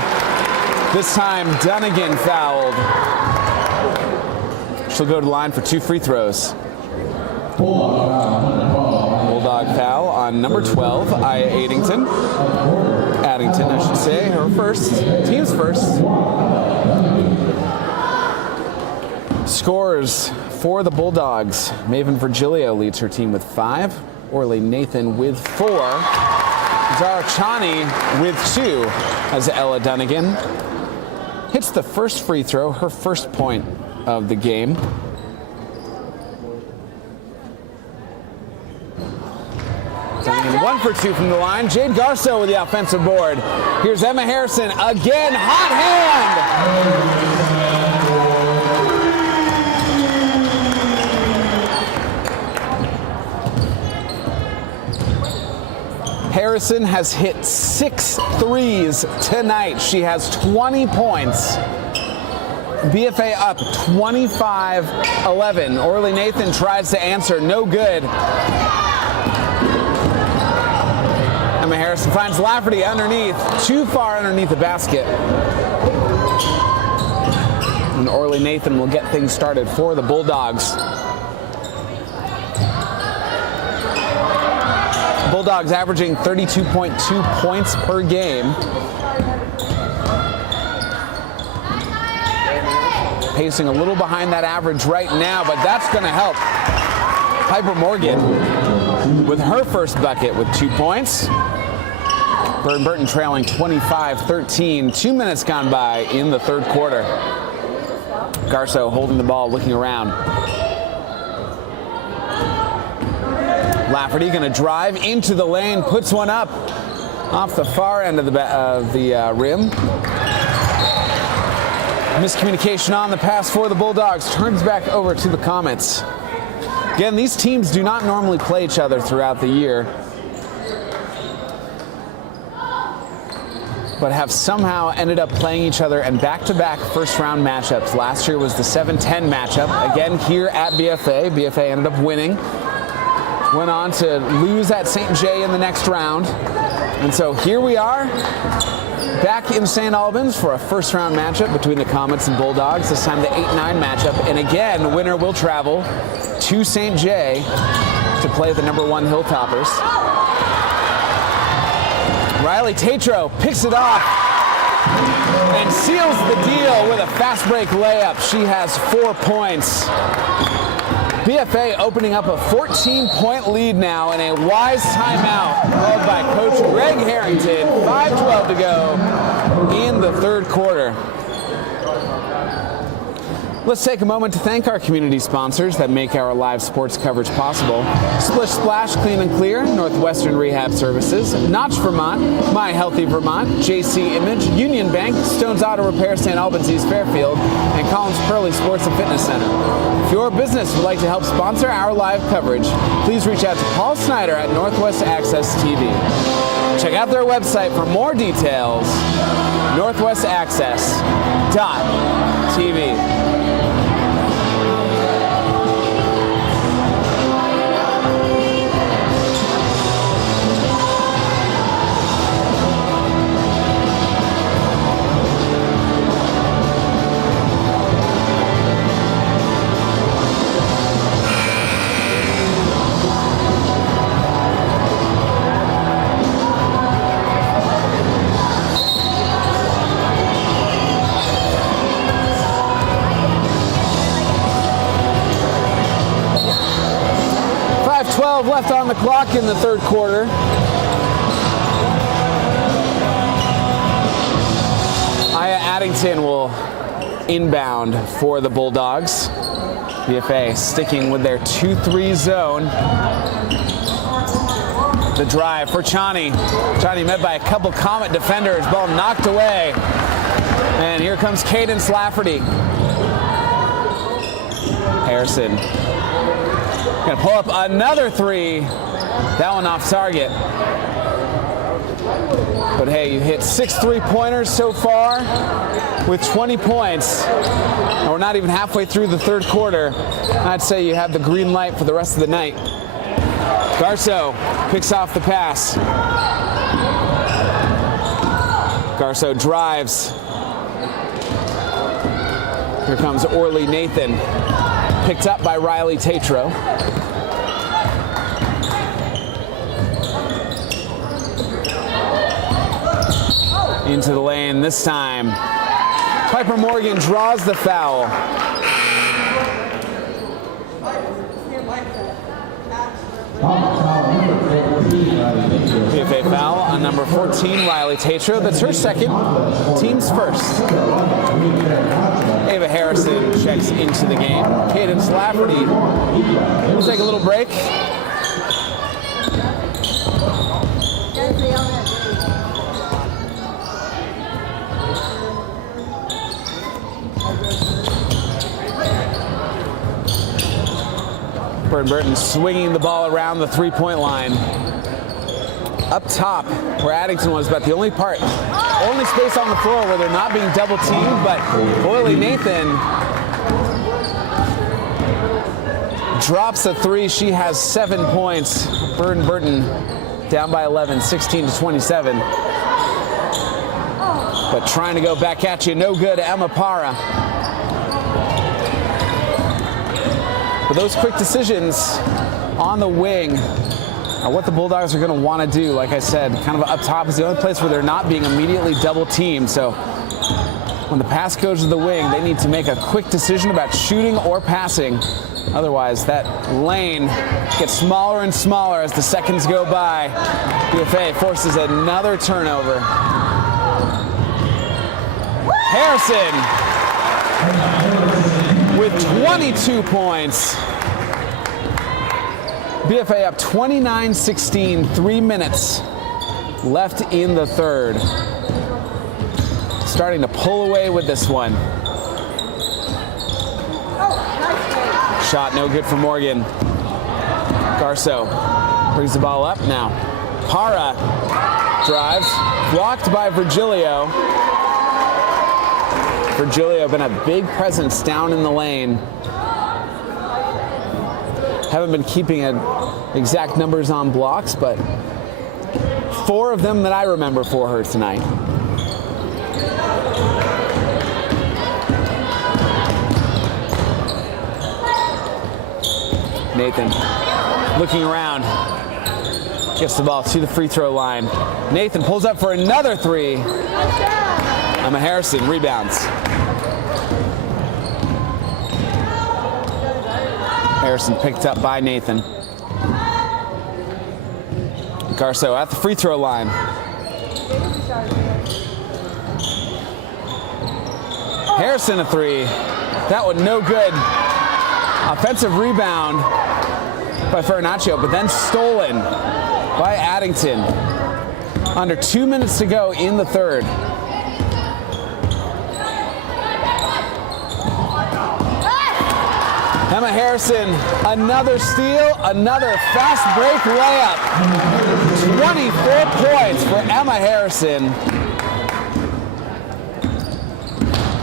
This time, Dunnigan fouled. She'll go to the line for 2 free throws. Bulldog foul on number 12, Aya Addington. Addington, I should say, her first, team's first. Scores for the Bulldogs. Maven Virgilio leads her team with 5. Orly Nathan with 4. Zara Chani with 2 as Ella Dunnigan hits the first free throw, her first point of the game. Dunnigan 1 for 2 from the line. Jade Garceau with the offensive board. Here's Emma Harrison again, hot hand! Harrison has hit 6 threes tonight. She has 20 points. BFA up 25-11. Orly Nathan tries to answer, no good. Emma Harrison finds Lafferty underneath, too far underneath the basket. And Orly Nathan will get things started for the Bulldogs. Bulldogs averaging 32.2 points per game. Pacing a little behind that average right now, but that's going to help. Piper Morgan with her first bucket with 2 points. Burton trailing 25-13. 2 minutes gone by in the third quarter. Garceau holding the ball, looking around. Lafferty going to drive into the lane, puts one up off the far end of the rim. Miscommunication on the pass for the Bulldogs. Turns back over to the Comets. Again, these teams do not normally play each other throughout the year, but have somehow ended up playing each other in back-to-back first-round matchups. Last year was the 7-10 matchup. Again, here at BFA. BFA ended up winning. Went on to lose at St. J in the next round. And so here we are, back in St. Albans for a first-round matchup between the Comets and Bulldogs. This time the 8-9 matchup. And again, the winner will travel to St. J to play the number 1 Hilltoppers. Riley Tatro picks it off and seals the deal with a fast break layup. She has 4 points. BFA opening up a 14-point lead now in a wise timeout called by Coach Greg Harrington. 5:12 to go in the third quarter. Let's take a moment to thank our community sponsors that make our live sports coverage possible. Splish Splash Clean and Clear, Northwestern Rehab Services, Notch Vermont, My Healthy Vermont, JC Image, Union Bank, Stone's Auto Repair, St. Albans East Fairfield, and Collins Pearly Sports and Fitness Center. If your business would like to help sponsor our live coverage, please reach out to Paul Snyder at Northwest Access TV. Check out their website for more details, northwestaccess.tv. 2:12 left on the clock in the third quarter. Aya Addington will inbound for the Bulldogs. BFA sticking with their 2-3 zone. The drive for Chani. Chani met by a couple Comet defenders. Ball knocked away. And here comes Cadence Lafferty. Harrison gonna pull up another three. That one off target. But hey, you hit 6 3-pointers so far with 20 points. And we're not even halfway through the third quarter. I'd say you have the green light for the rest of the night. Garceau picks off the pass. Garceau drives. Here comes Orly Nathan. Picked up by Riley Tatro. Into the lane this time. Piper Morgan draws the foul. BFA foul on number 14, Riley Tatro. That's her second, team's first. Ava Harrison checks into the game. Cadence Lafferty. We'll take a little break. Burton swinging the ball around the three-point line. Up top, where Addington was, but the only space on the floor where they're not being double teamed, but Orly Nathan drops a three. She has 7 points. Burton down by 11, 16-27. But trying to go back at you, no good, Emma Para. But those quick decisions on the wing are what the Bulldogs are going to want to do. Like I said, kind of up top is the only place where they're not being immediately double teamed. So when the pass goes to the wing, they need to make a quick decision about shooting or passing. Otherwise, that lane gets smaller and smaller as the seconds go by. BFA forces another turnover. Harrison with 22 points. BFA up 29-16, 3 minutes left in the third. Starting to pull away with this one. Shot no good for Morgan. Garceau brings the ball up now. Para drives, blocked by Virgilio. Virgilio been a big presence down in the lane. Haven't been keeping exact numbers on blocks, but 4 of them that I remember for her tonight. Nathan looking around, gets the ball to the free throw line. Nathan pulls up for another three. Emma Harrison rebounds. Harrison picked up by Nathan. Garceau at the free throw line. Harrison a three. That one no good. Offensive rebound by Farinaccio, but then stolen by Addington. Under 2 minutes to go in the third. Emma Harrison, another steal, another fast break layup. 24 points for Emma Harrison.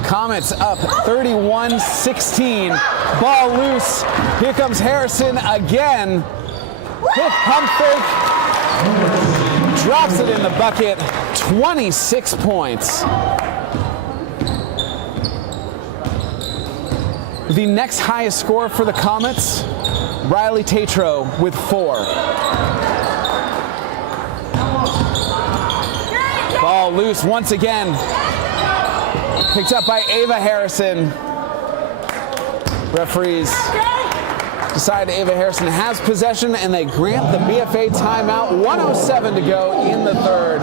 Comets up 31-16. Ball loose. Here comes Harrison again. Hip pump fake. Drops it in the bucket. 26 points. The next highest score for the Comets, Riley Tatro with 4. Ball loose once again. Picked up by Ava Harrison. Referees decide Ava Harrison has possession, and they grant the BFA timeout. 1:07 to go in the third.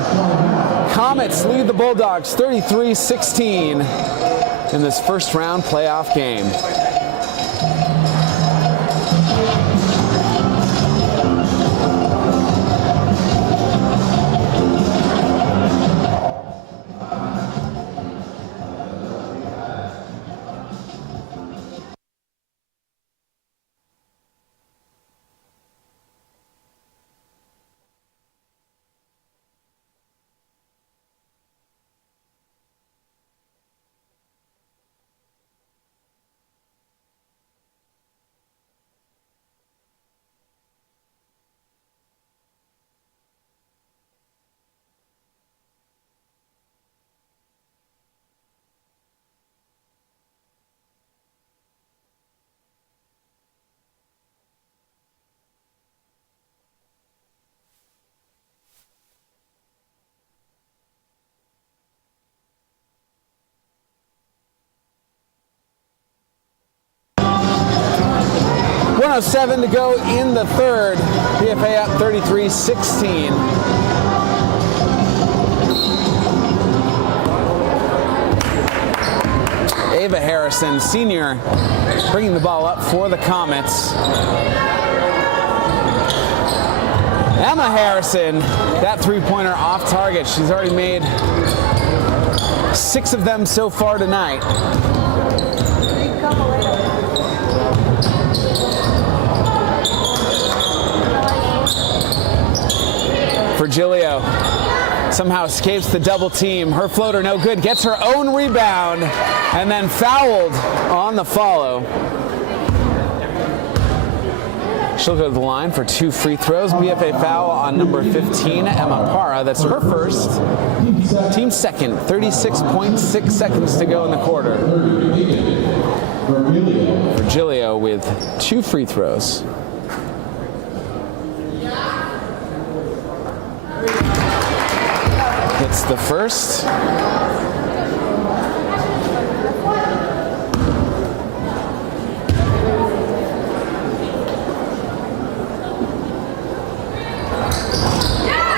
Comets lead the Bulldogs 33-16 in this first round playoff game. .07 to go in the third. BFA up 33-16. Ava Harrison, senior, bringing the ball up for the Comets. Emma Harrison, that three-pointer off target. She's already made 6 of them so far tonight. Virgilio somehow escapes the double team. Her floater no good, gets her own rebound, and then fouled on the follow. She'll go to the line for 2 free throws. BFA foul on number 15, Emma Parra. That's her first. Team second, 36.6 seconds to go in the quarter. Virgilio with 2 free throws. Hits the first.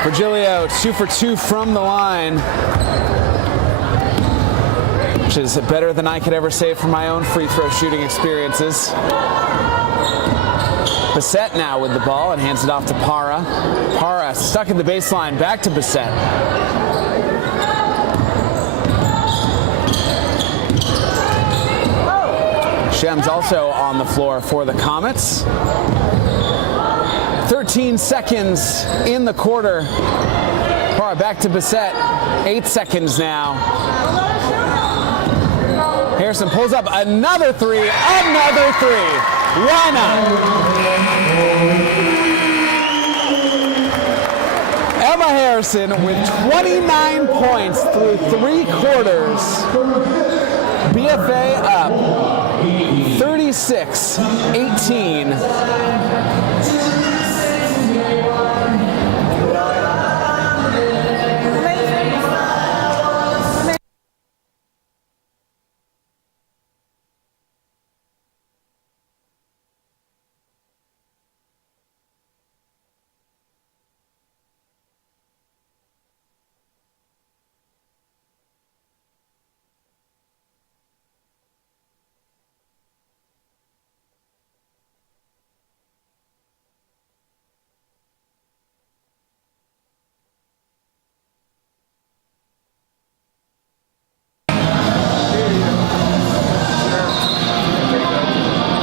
Virgilio 2 for 2 from the line, which is better than I could ever say from my own free throw shooting experiences. Bissett now with the ball and hands it off to Parra. Parra stuck in the baseline, back to Bissett. Shem's also on the floor for the Comets. 13 seconds in the quarter. Parra back to Bissett. 8 seconds now. Harrison pulls up another three. Another three. Why not? Emma Harrison with 29 points through 3 quarters. BFA up 36-18.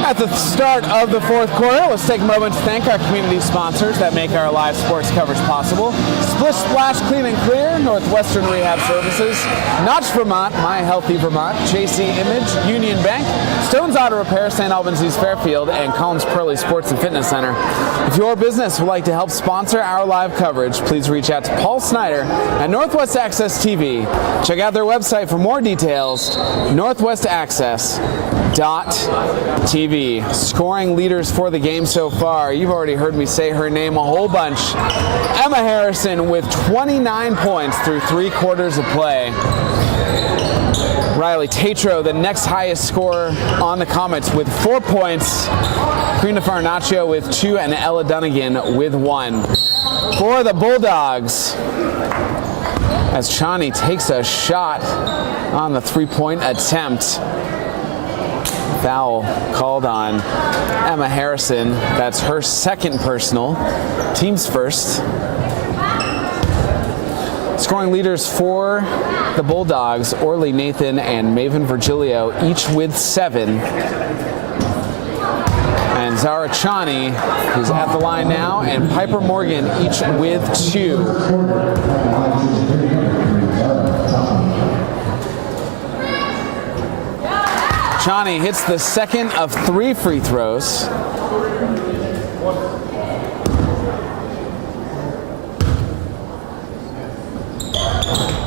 At the start of the fourth quarter, let's take a moment to thank our community sponsors that make our live sports coverage possible. Splish Splash Clean and Clear, Northwestern Rehab Services, Notch Vermont, My Healthy Vermont, JC Image, Union Bank, Stone's Auto Repair, St. Albans East Fairfield, and Collins Pearly Sports and Fitness Center. If your business would like to help sponsor our live coverage, please reach out to Paul Snyder at Northwest Access TV. Check out their website for more details, northwestaccess.tv. Scoring leaders for the game so far. You've already heard me say her name a whole bunch. Emma Harrison with 29 points through 3 quarters of play. Riley Tatro, the next highest scorer on the Comets with 4 points. Karina Farnaccio with 2 and Ella Dunnigan with 1. For the Bulldogs, as Chani takes a shot on the three-point attempt. Foul called on Emma Harrison. That's her second personal, team's first. Scoring leaders for the Bulldogs, Orly Nathan and Maven Virgilio, each with 7. And Zara Chani, who's at the line now, and Piper Morgan, each with 2. Chani hits the second of 3 free throws.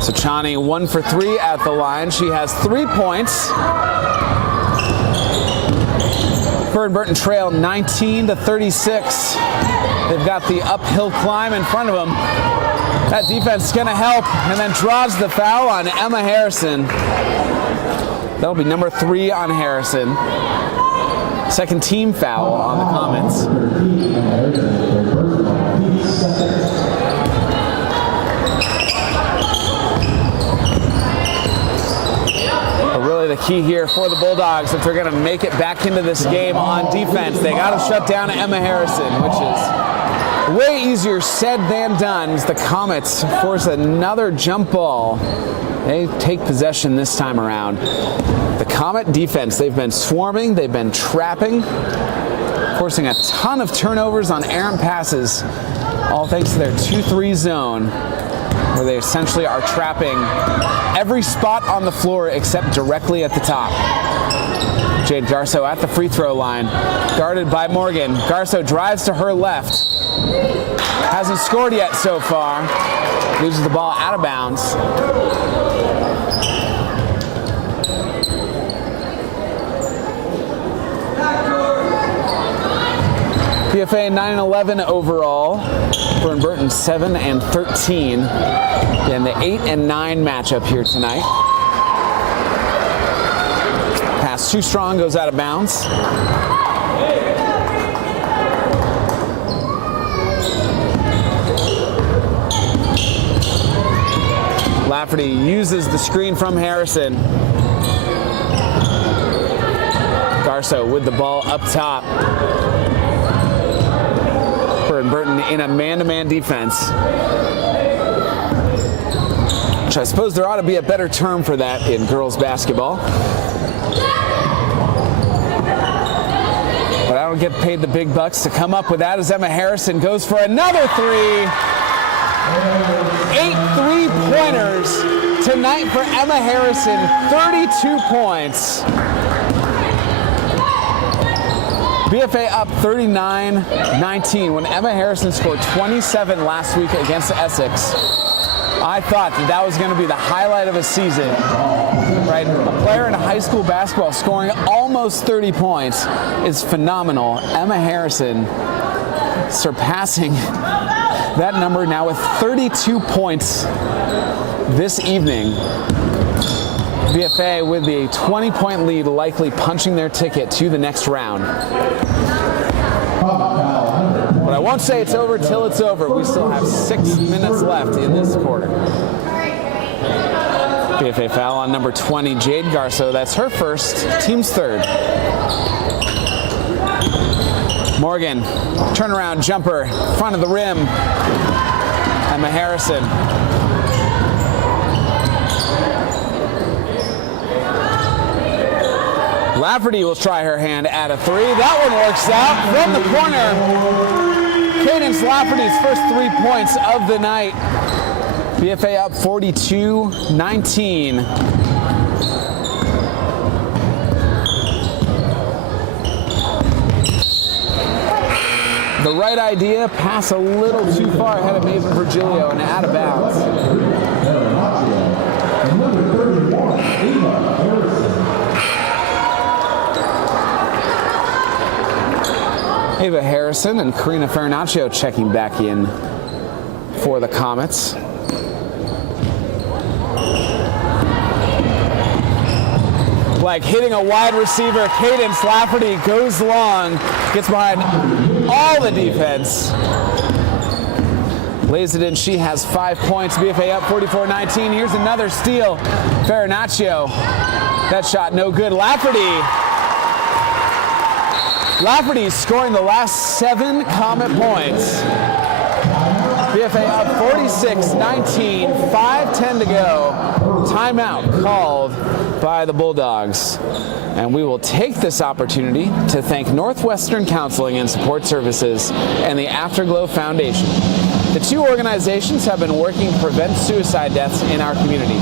So Chani 1 for 3 at the line. She has 3 points. Burr and Burton trail 19-36. They've got the uphill climb in front of them. That defense is going to help, and then draws the foul on Emma Harrison. That'll be number 3 on Harrison. Second team foul on the Comets. But really the key here for the Bulldogs, if they're going to make it back into this game on defense, they got to shut down Emma Harrison, which is way easier said than done as the Comets force another jump ball. They take possession this time around. The Comet defense, they've been swarming, they've been trapping, forcing a ton of turnovers on errant passes, all thanks to their 2-3 zone, where they essentially are trapping every spot on the floor except directly at the top. Jade Garso at the free throw line, guarded by Morgan. Garso drives to her left. Hasn't scored yet so far. Loses the ball out of bounds. BFA 9-11 overall. Burr and Burton 7-13. And the 8-9 matchup here tonight. Pass too strong, goes out of bounds. Lafferty uses the screen from Harrison. Garso with the ball up top. Burr and Burton in a man-to-man defense. Which I suppose there ought to be a better term for that in girls basketball. But I don't get paid the big bucks to come up with that as Emma Harrison goes for another 3. 8 3-pointers tonight for Emma Harrison, 32 points. BFA up 39-19 when Emma Harrison scored 27 last week against Essex. I thought that was going to be the highlight of a season, right? A player in high school basketball scoring almost 30 points is phenomenal. Emma Harrison surpassing that number now with 32 points this evening. BFA with the 20-point lead, likely punching their ticket to the next round. But I won't say it's over till it's over. We still have 6 minutes left in this quarter. BFA foul on number 20, Jade Garso. That's her first, team's third. Morgan, turnaround jumper, front of the rim. Emma Harrison. Lafferty will try her hand at a 3. That one works out from the corner. Cadence Lafferty's first 3 points of the night. BFA up 42-19. The right idea, pass a little too far ahead of Maven Virgilio and out of bounds. Ava Harrison and Karina Farnaccio checking back in for the like hitting a wide receiver. Cadence Lafferty goes long, gets behind all the defense. Lays it in. She has 5 points. BFA up 44-19. Here's another steal. Farinaccio. That shot no good. Lafferty scoring the last 7 Comet points. BFA up 46-19. 5:10 to go. Timeout called by the Bulldogs. And we will take this opportunity to thank Northwestern Counseling and Support Services and the Afterglow Foundation. The two organizations have been working to prevent suicide deaths in our community.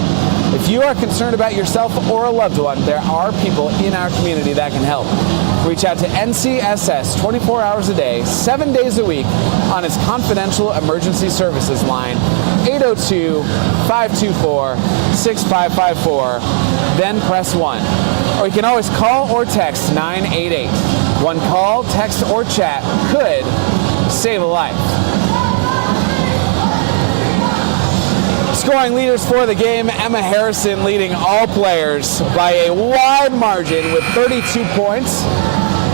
If you are concerned about yourself or a loved one, there are people in our community that can help. Reach out to NCSS 24 hours a day, 7 days a week on its confidential emergency services line, 802-524-6554, then press 1. Or you can always call or text 988. One call, text, or chat could save a life. Scoring leaders for the game, Emma Harrison leading all players by a wide margin with 32 points.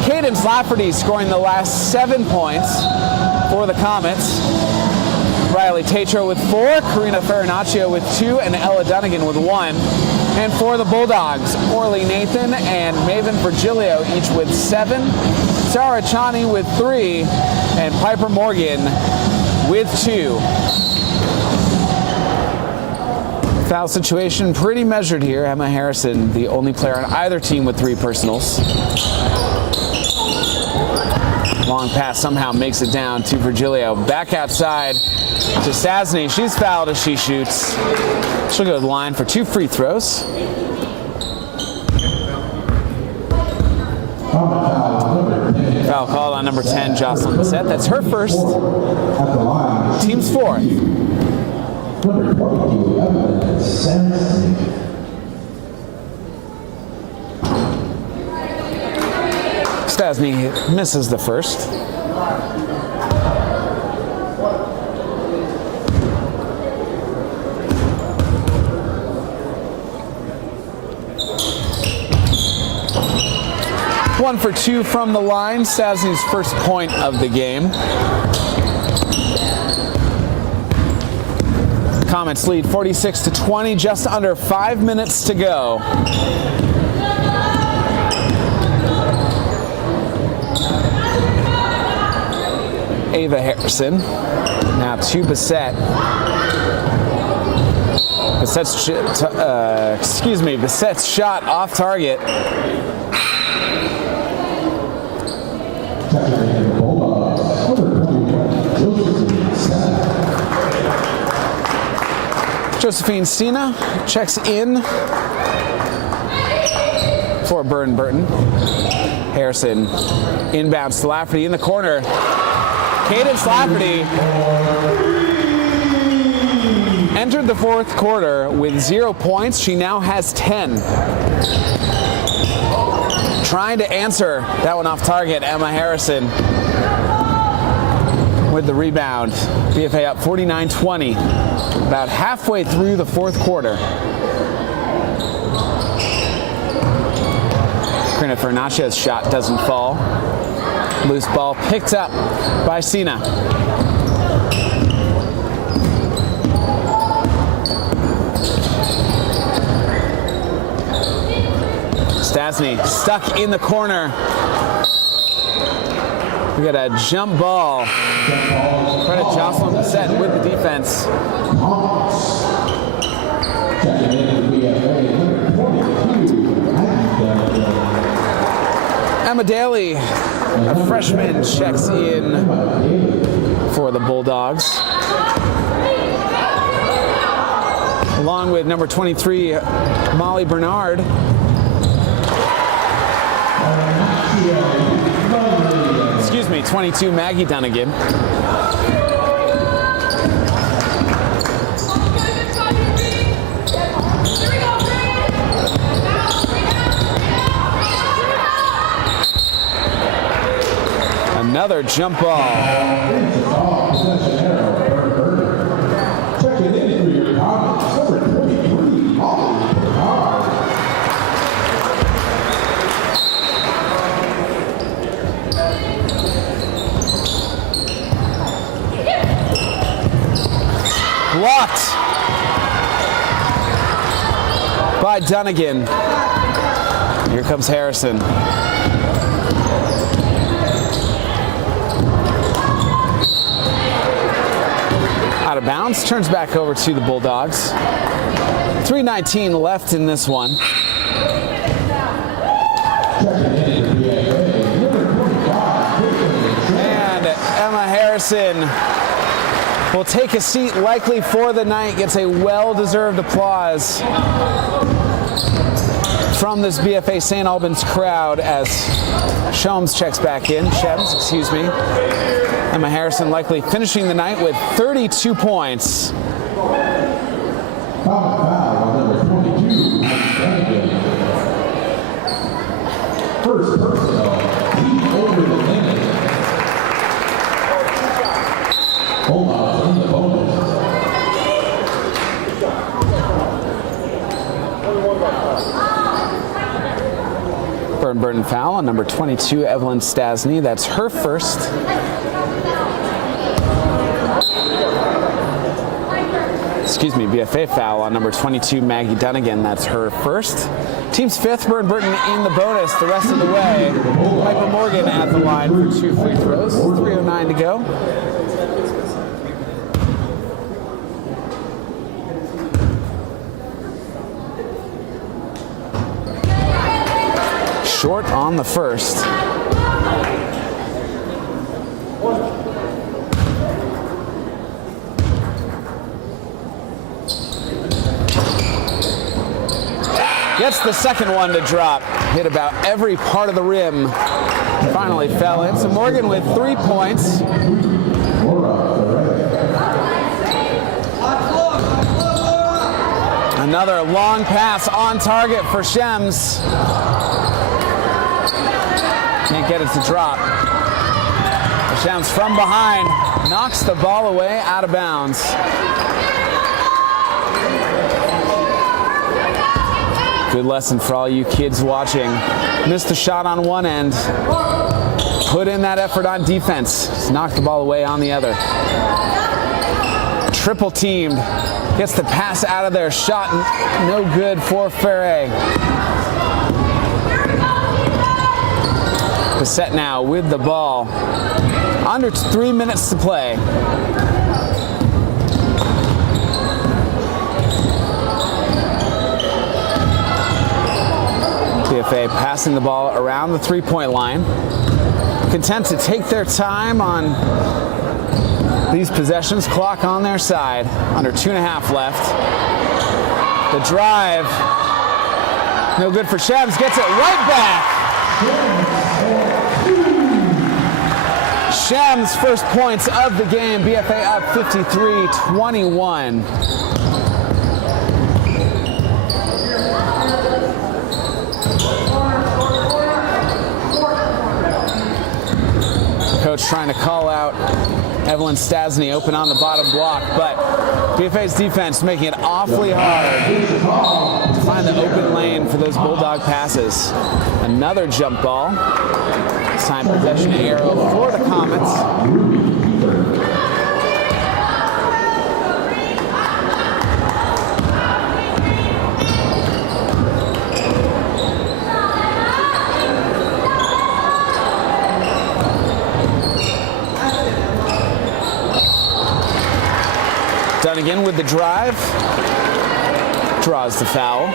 Cadence Lafferty scoring the last 7 points for the Comets. Riley Tatro with 4, Karina Farinaccio with 2, and Ella Dunnigan with 1. And for the Bulldogs, Orly Nathan and Maven Virgilio each with 7. Sarah Chani with 3, and Piper Morgan with 2. Foul situation pretty measured here. Emma Harrison, the only player on either team with 3 personals. Long pass somehow makes it down to Virgilio. Back outside to Stasny. She's fouled as she shoots. She'll go to the line for 2 free throws. Foul called on number 10, Jocelyn Bissett. That's her first. Team's 4th. Number 42, Evelyn Sampson. Stasny misses the first. One for 2 from the line. Stasny's first point of the game. Comets lead 46-20, just under 5 minutes to go. Ava Harrison, now to Bissett. Bissett's shot off target. Josephine Sina checks in for Burr and Burton. Harrison inbounds to Lafferty in the corner. Cadence Lafferty entered the 4th quarter with 0 points. She now has 10. Trying to answer that one off target, Emma Harrison with the rebound. BFA up 49-20, about halfway through the 4th quarter. Karina Farinaccio's shot doesn't fall. Loose ball picked up by Sina. Stasny stuck in the corner. We got a jump ball. Credit Jocelyn Bissett with the defense. Emma Daly, a freshman, checks in for the Bulldogs. Along with number 23, Molly Bernard. 22, Maggie Dunnigan. Another jump ball. Checking in for your Comets, number 23, Molly Bernard. blocked by Dunnigan. Here comes Harrison. Out of bounds, turns back over to the Bulldogs. 3:19 left in this one. And Emma Harrison will take a seat likely for the night, gets a well-deserved applause from this BFA St. Albans crowd as Shems checks back in. Emma Harrison likely finishing the night with 32 points. First personal, deep over the limit. Hold on, in the bonus. Burton foul on number 22, Evelyn Stasny. That's her first. BFA foul on number 22, Maggie Dunnigan. That's her first. Team's fifth, Burton in the bonus the rest of the way. Piper Morgan at the line for 2 free throws. 3:09 to go. Short on the first. Gets the second one to drop. Hit about every part of the rim. Finally fell in. So Morgan with 3 points. Another long pass on target for Shems. Can't get it to drop. Shems from behind knocks the ball away out of bounds. Good lesson for all you kids watching. Missed a shot on one end. Put in that effort on defense. Just knocked the ball away on the other. Triple teamed. Gets the pass out of there. Shot no good for Ferre. Bissett now with the ball. Under 3 minutes to play. BFA passing the ball around the three-point line. Content to take their time on these possessions. Clock on their side. Under 2.5 left. The drive. No good for Shems. Gets it right back. Shems' first points of the game. BFA up 53-21. Coach trying to call out Evelyn Stasny open on the bottom block, but BFA's defense making it awfully hard to find the open lane for those Bulldog passes. Another jump ball. This time possession arrow for the Comets. Dunnigan with the drive, draws the foul.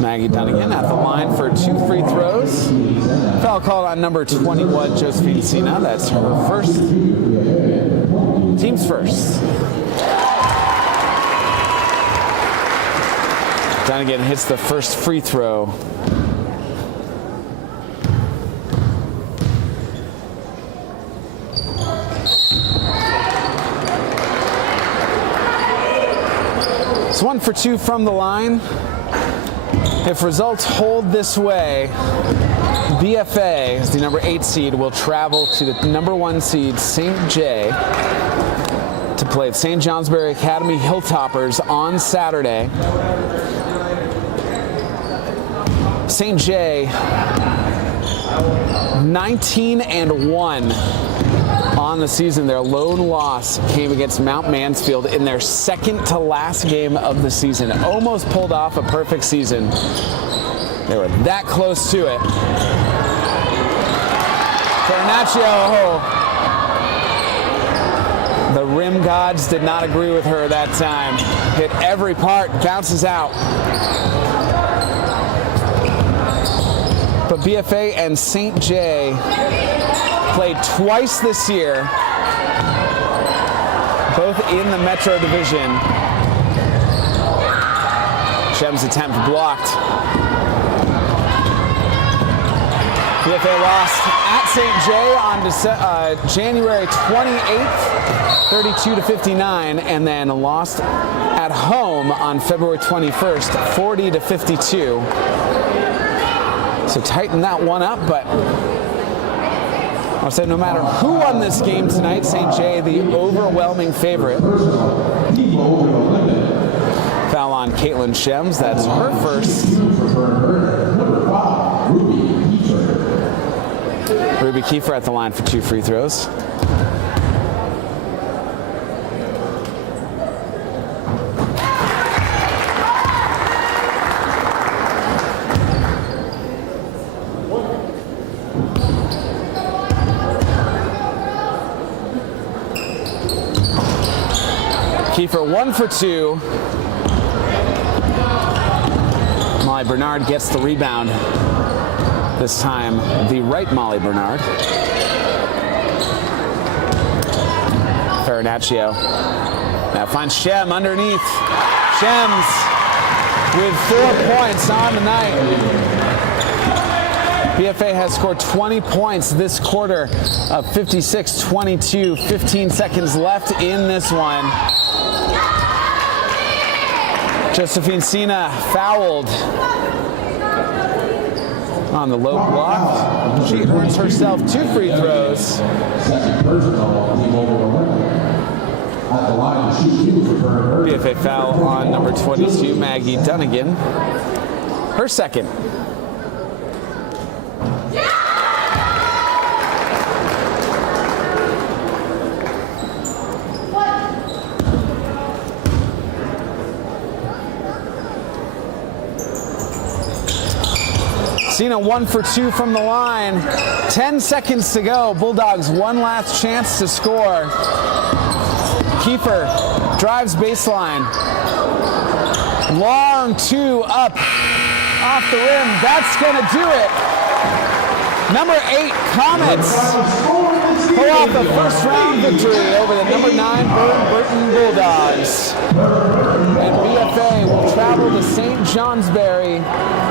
Maggie Dunnigan at the line for 2 free throws. Foul called on number 21, Josephine Sina. That's her first. Team's first. Dunnigan hits the first free throw. It's 1 for 2 from the line. If results hold this way, BFA, as the number 8 seed, will travel to the number 1 seed, St. J, to play the St. Johnsbury Academy Hilltoppers on Saturday. St. J, 19-1 on the season. Their lone loss came against Mount Mansfield in their second to last game of the season. Almost pulled off a perfect season. They were that close to it. Fernaccio. The rim gods did not agree with her that time. Hit every part, bounces out. But BFA and St. J played twice this year, both in the Metro Division. Shem's attempt blocked. BFA lost at St. J on January 28th, 32-59, and then lost at home on February 21st, 40-52. So tighten that one up, but I'll say no matter who won this game tonight, St. J the overwhelming favorite. Foul on Caitlin Shems, that's her first. Ruby Kiefer at the line for 2 free throws. Kiefer 1 for 2. Molly Bernard gets the rebound. This time, the right Molly Bernard. Fernaccio now finds Shem underneath. Shems with 4 points on the night. BFA has scored 20 points this quarter of 56-22. 15 seconds left in this one. Josephine Sina fouled on the low block. She earns herself 2 free throws. Second personal, team over at the line to shoot 2 for Burr. BFA foul on number 22, Maggie Dunnigan. Her second. Cena 1 for 2 from the line. 10 seconds to go. Bulldogs one last chance to score. Kiefer drives baseline. Long 2 up off the rim. That's gonna do it. Number 8 Comets pull off the first round victory over the number 9 Burton Bulldogs. And BFA will travel to St. Johnsbury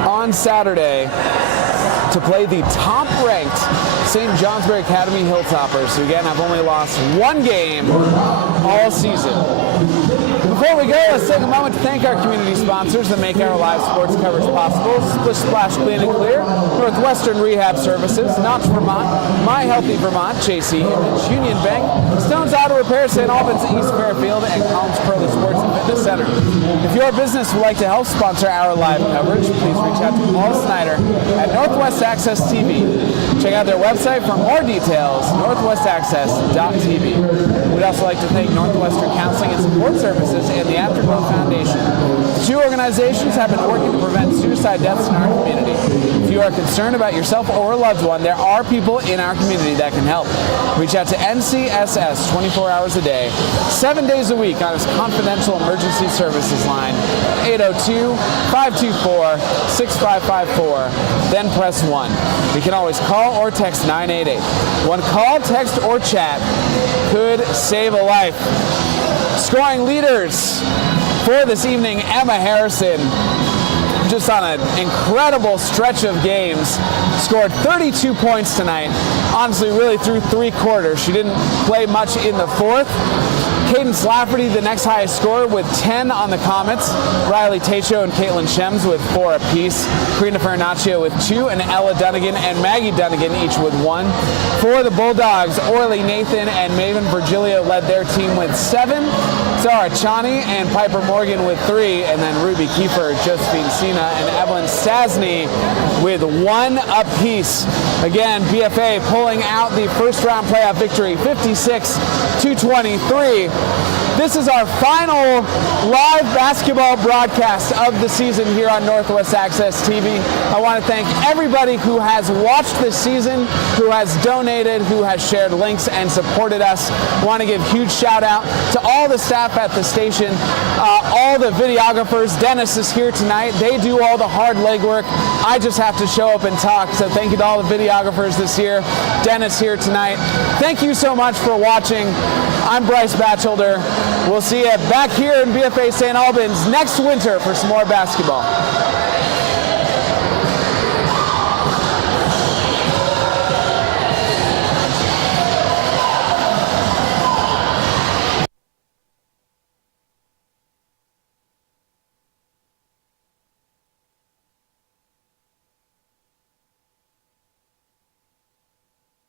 on Saturday to play the top-ranked St. Johnsbury Academy Hilltoppers, who again have only lost 1 game all season. Before we go, let's take a moment to thank our community sponsors that make our live sports coverage possible. Splish Splash Clean and Clear, Northwestern Rehab Services, Notch Vermont, My Healthy Vermont, JC Image, Union Bank, Stone's Auto Repair, St. Albans, East Fairfield, and Collins Curley Sports and Fitness Center. If your business would like to help sponsor our live coverage, please reach out to Paul Snyder at Northwest Access TV. Check out their website for more details, northwestaccess.tv. We'd also like to thank Northwestern Counseling and Support Services and the Afterglow Foundation. The 2 organizations have been working to prevent suicide deaths in our community. If you are concerned about yourself or a loved one, there are people in our community that can help. Reach out to NCSS 24 hours a day, 7 days a week on its confidential emergency services line, 802-524-6554, then press 1. You can always call or text 988. One call, text, or chat could save a life. Scoring leaders for this evening, Emma Harrison, just on an incredible stretch of games, scored 32 points tonight. Honestly, really through 3 quarters. She didn't play much in the 4th. Cadence Lafferty, the next highest scorer, with 10 on the Comets. Riley Tacho and Caitlin Shems with 4 apiece. Karina Fernaccio with 2, and Ella Dunnigan and Maggie Dunnigan each with 1. For the Bulldogs, Orly Nathan and Maven Virgilio led their team with 7. Zara Chani and Piper Morgan with 3, and then Ruby Kiefer, Josephine Sina, and Evelyn Stasny with 1 apiece. Again, BFA pulling out the first round playoff victory, 56-23. This is our final live basketball broadcast of the season here on Northwest Access TV. I want to thank everybody who has watched this season, who has donated, who has shared links and supported us. I want to give huge shout out to all the staff at the station, all the videographers. Dennis is here tonight. They do all the hard legwork. I just have to show up and talk. So thank you to all the videographers this year. Dennis here tonight. Thank you so much for watching. I'm Bryce Batchelder. We'll see you back here in BFA St. Albans next winter for some more basketball.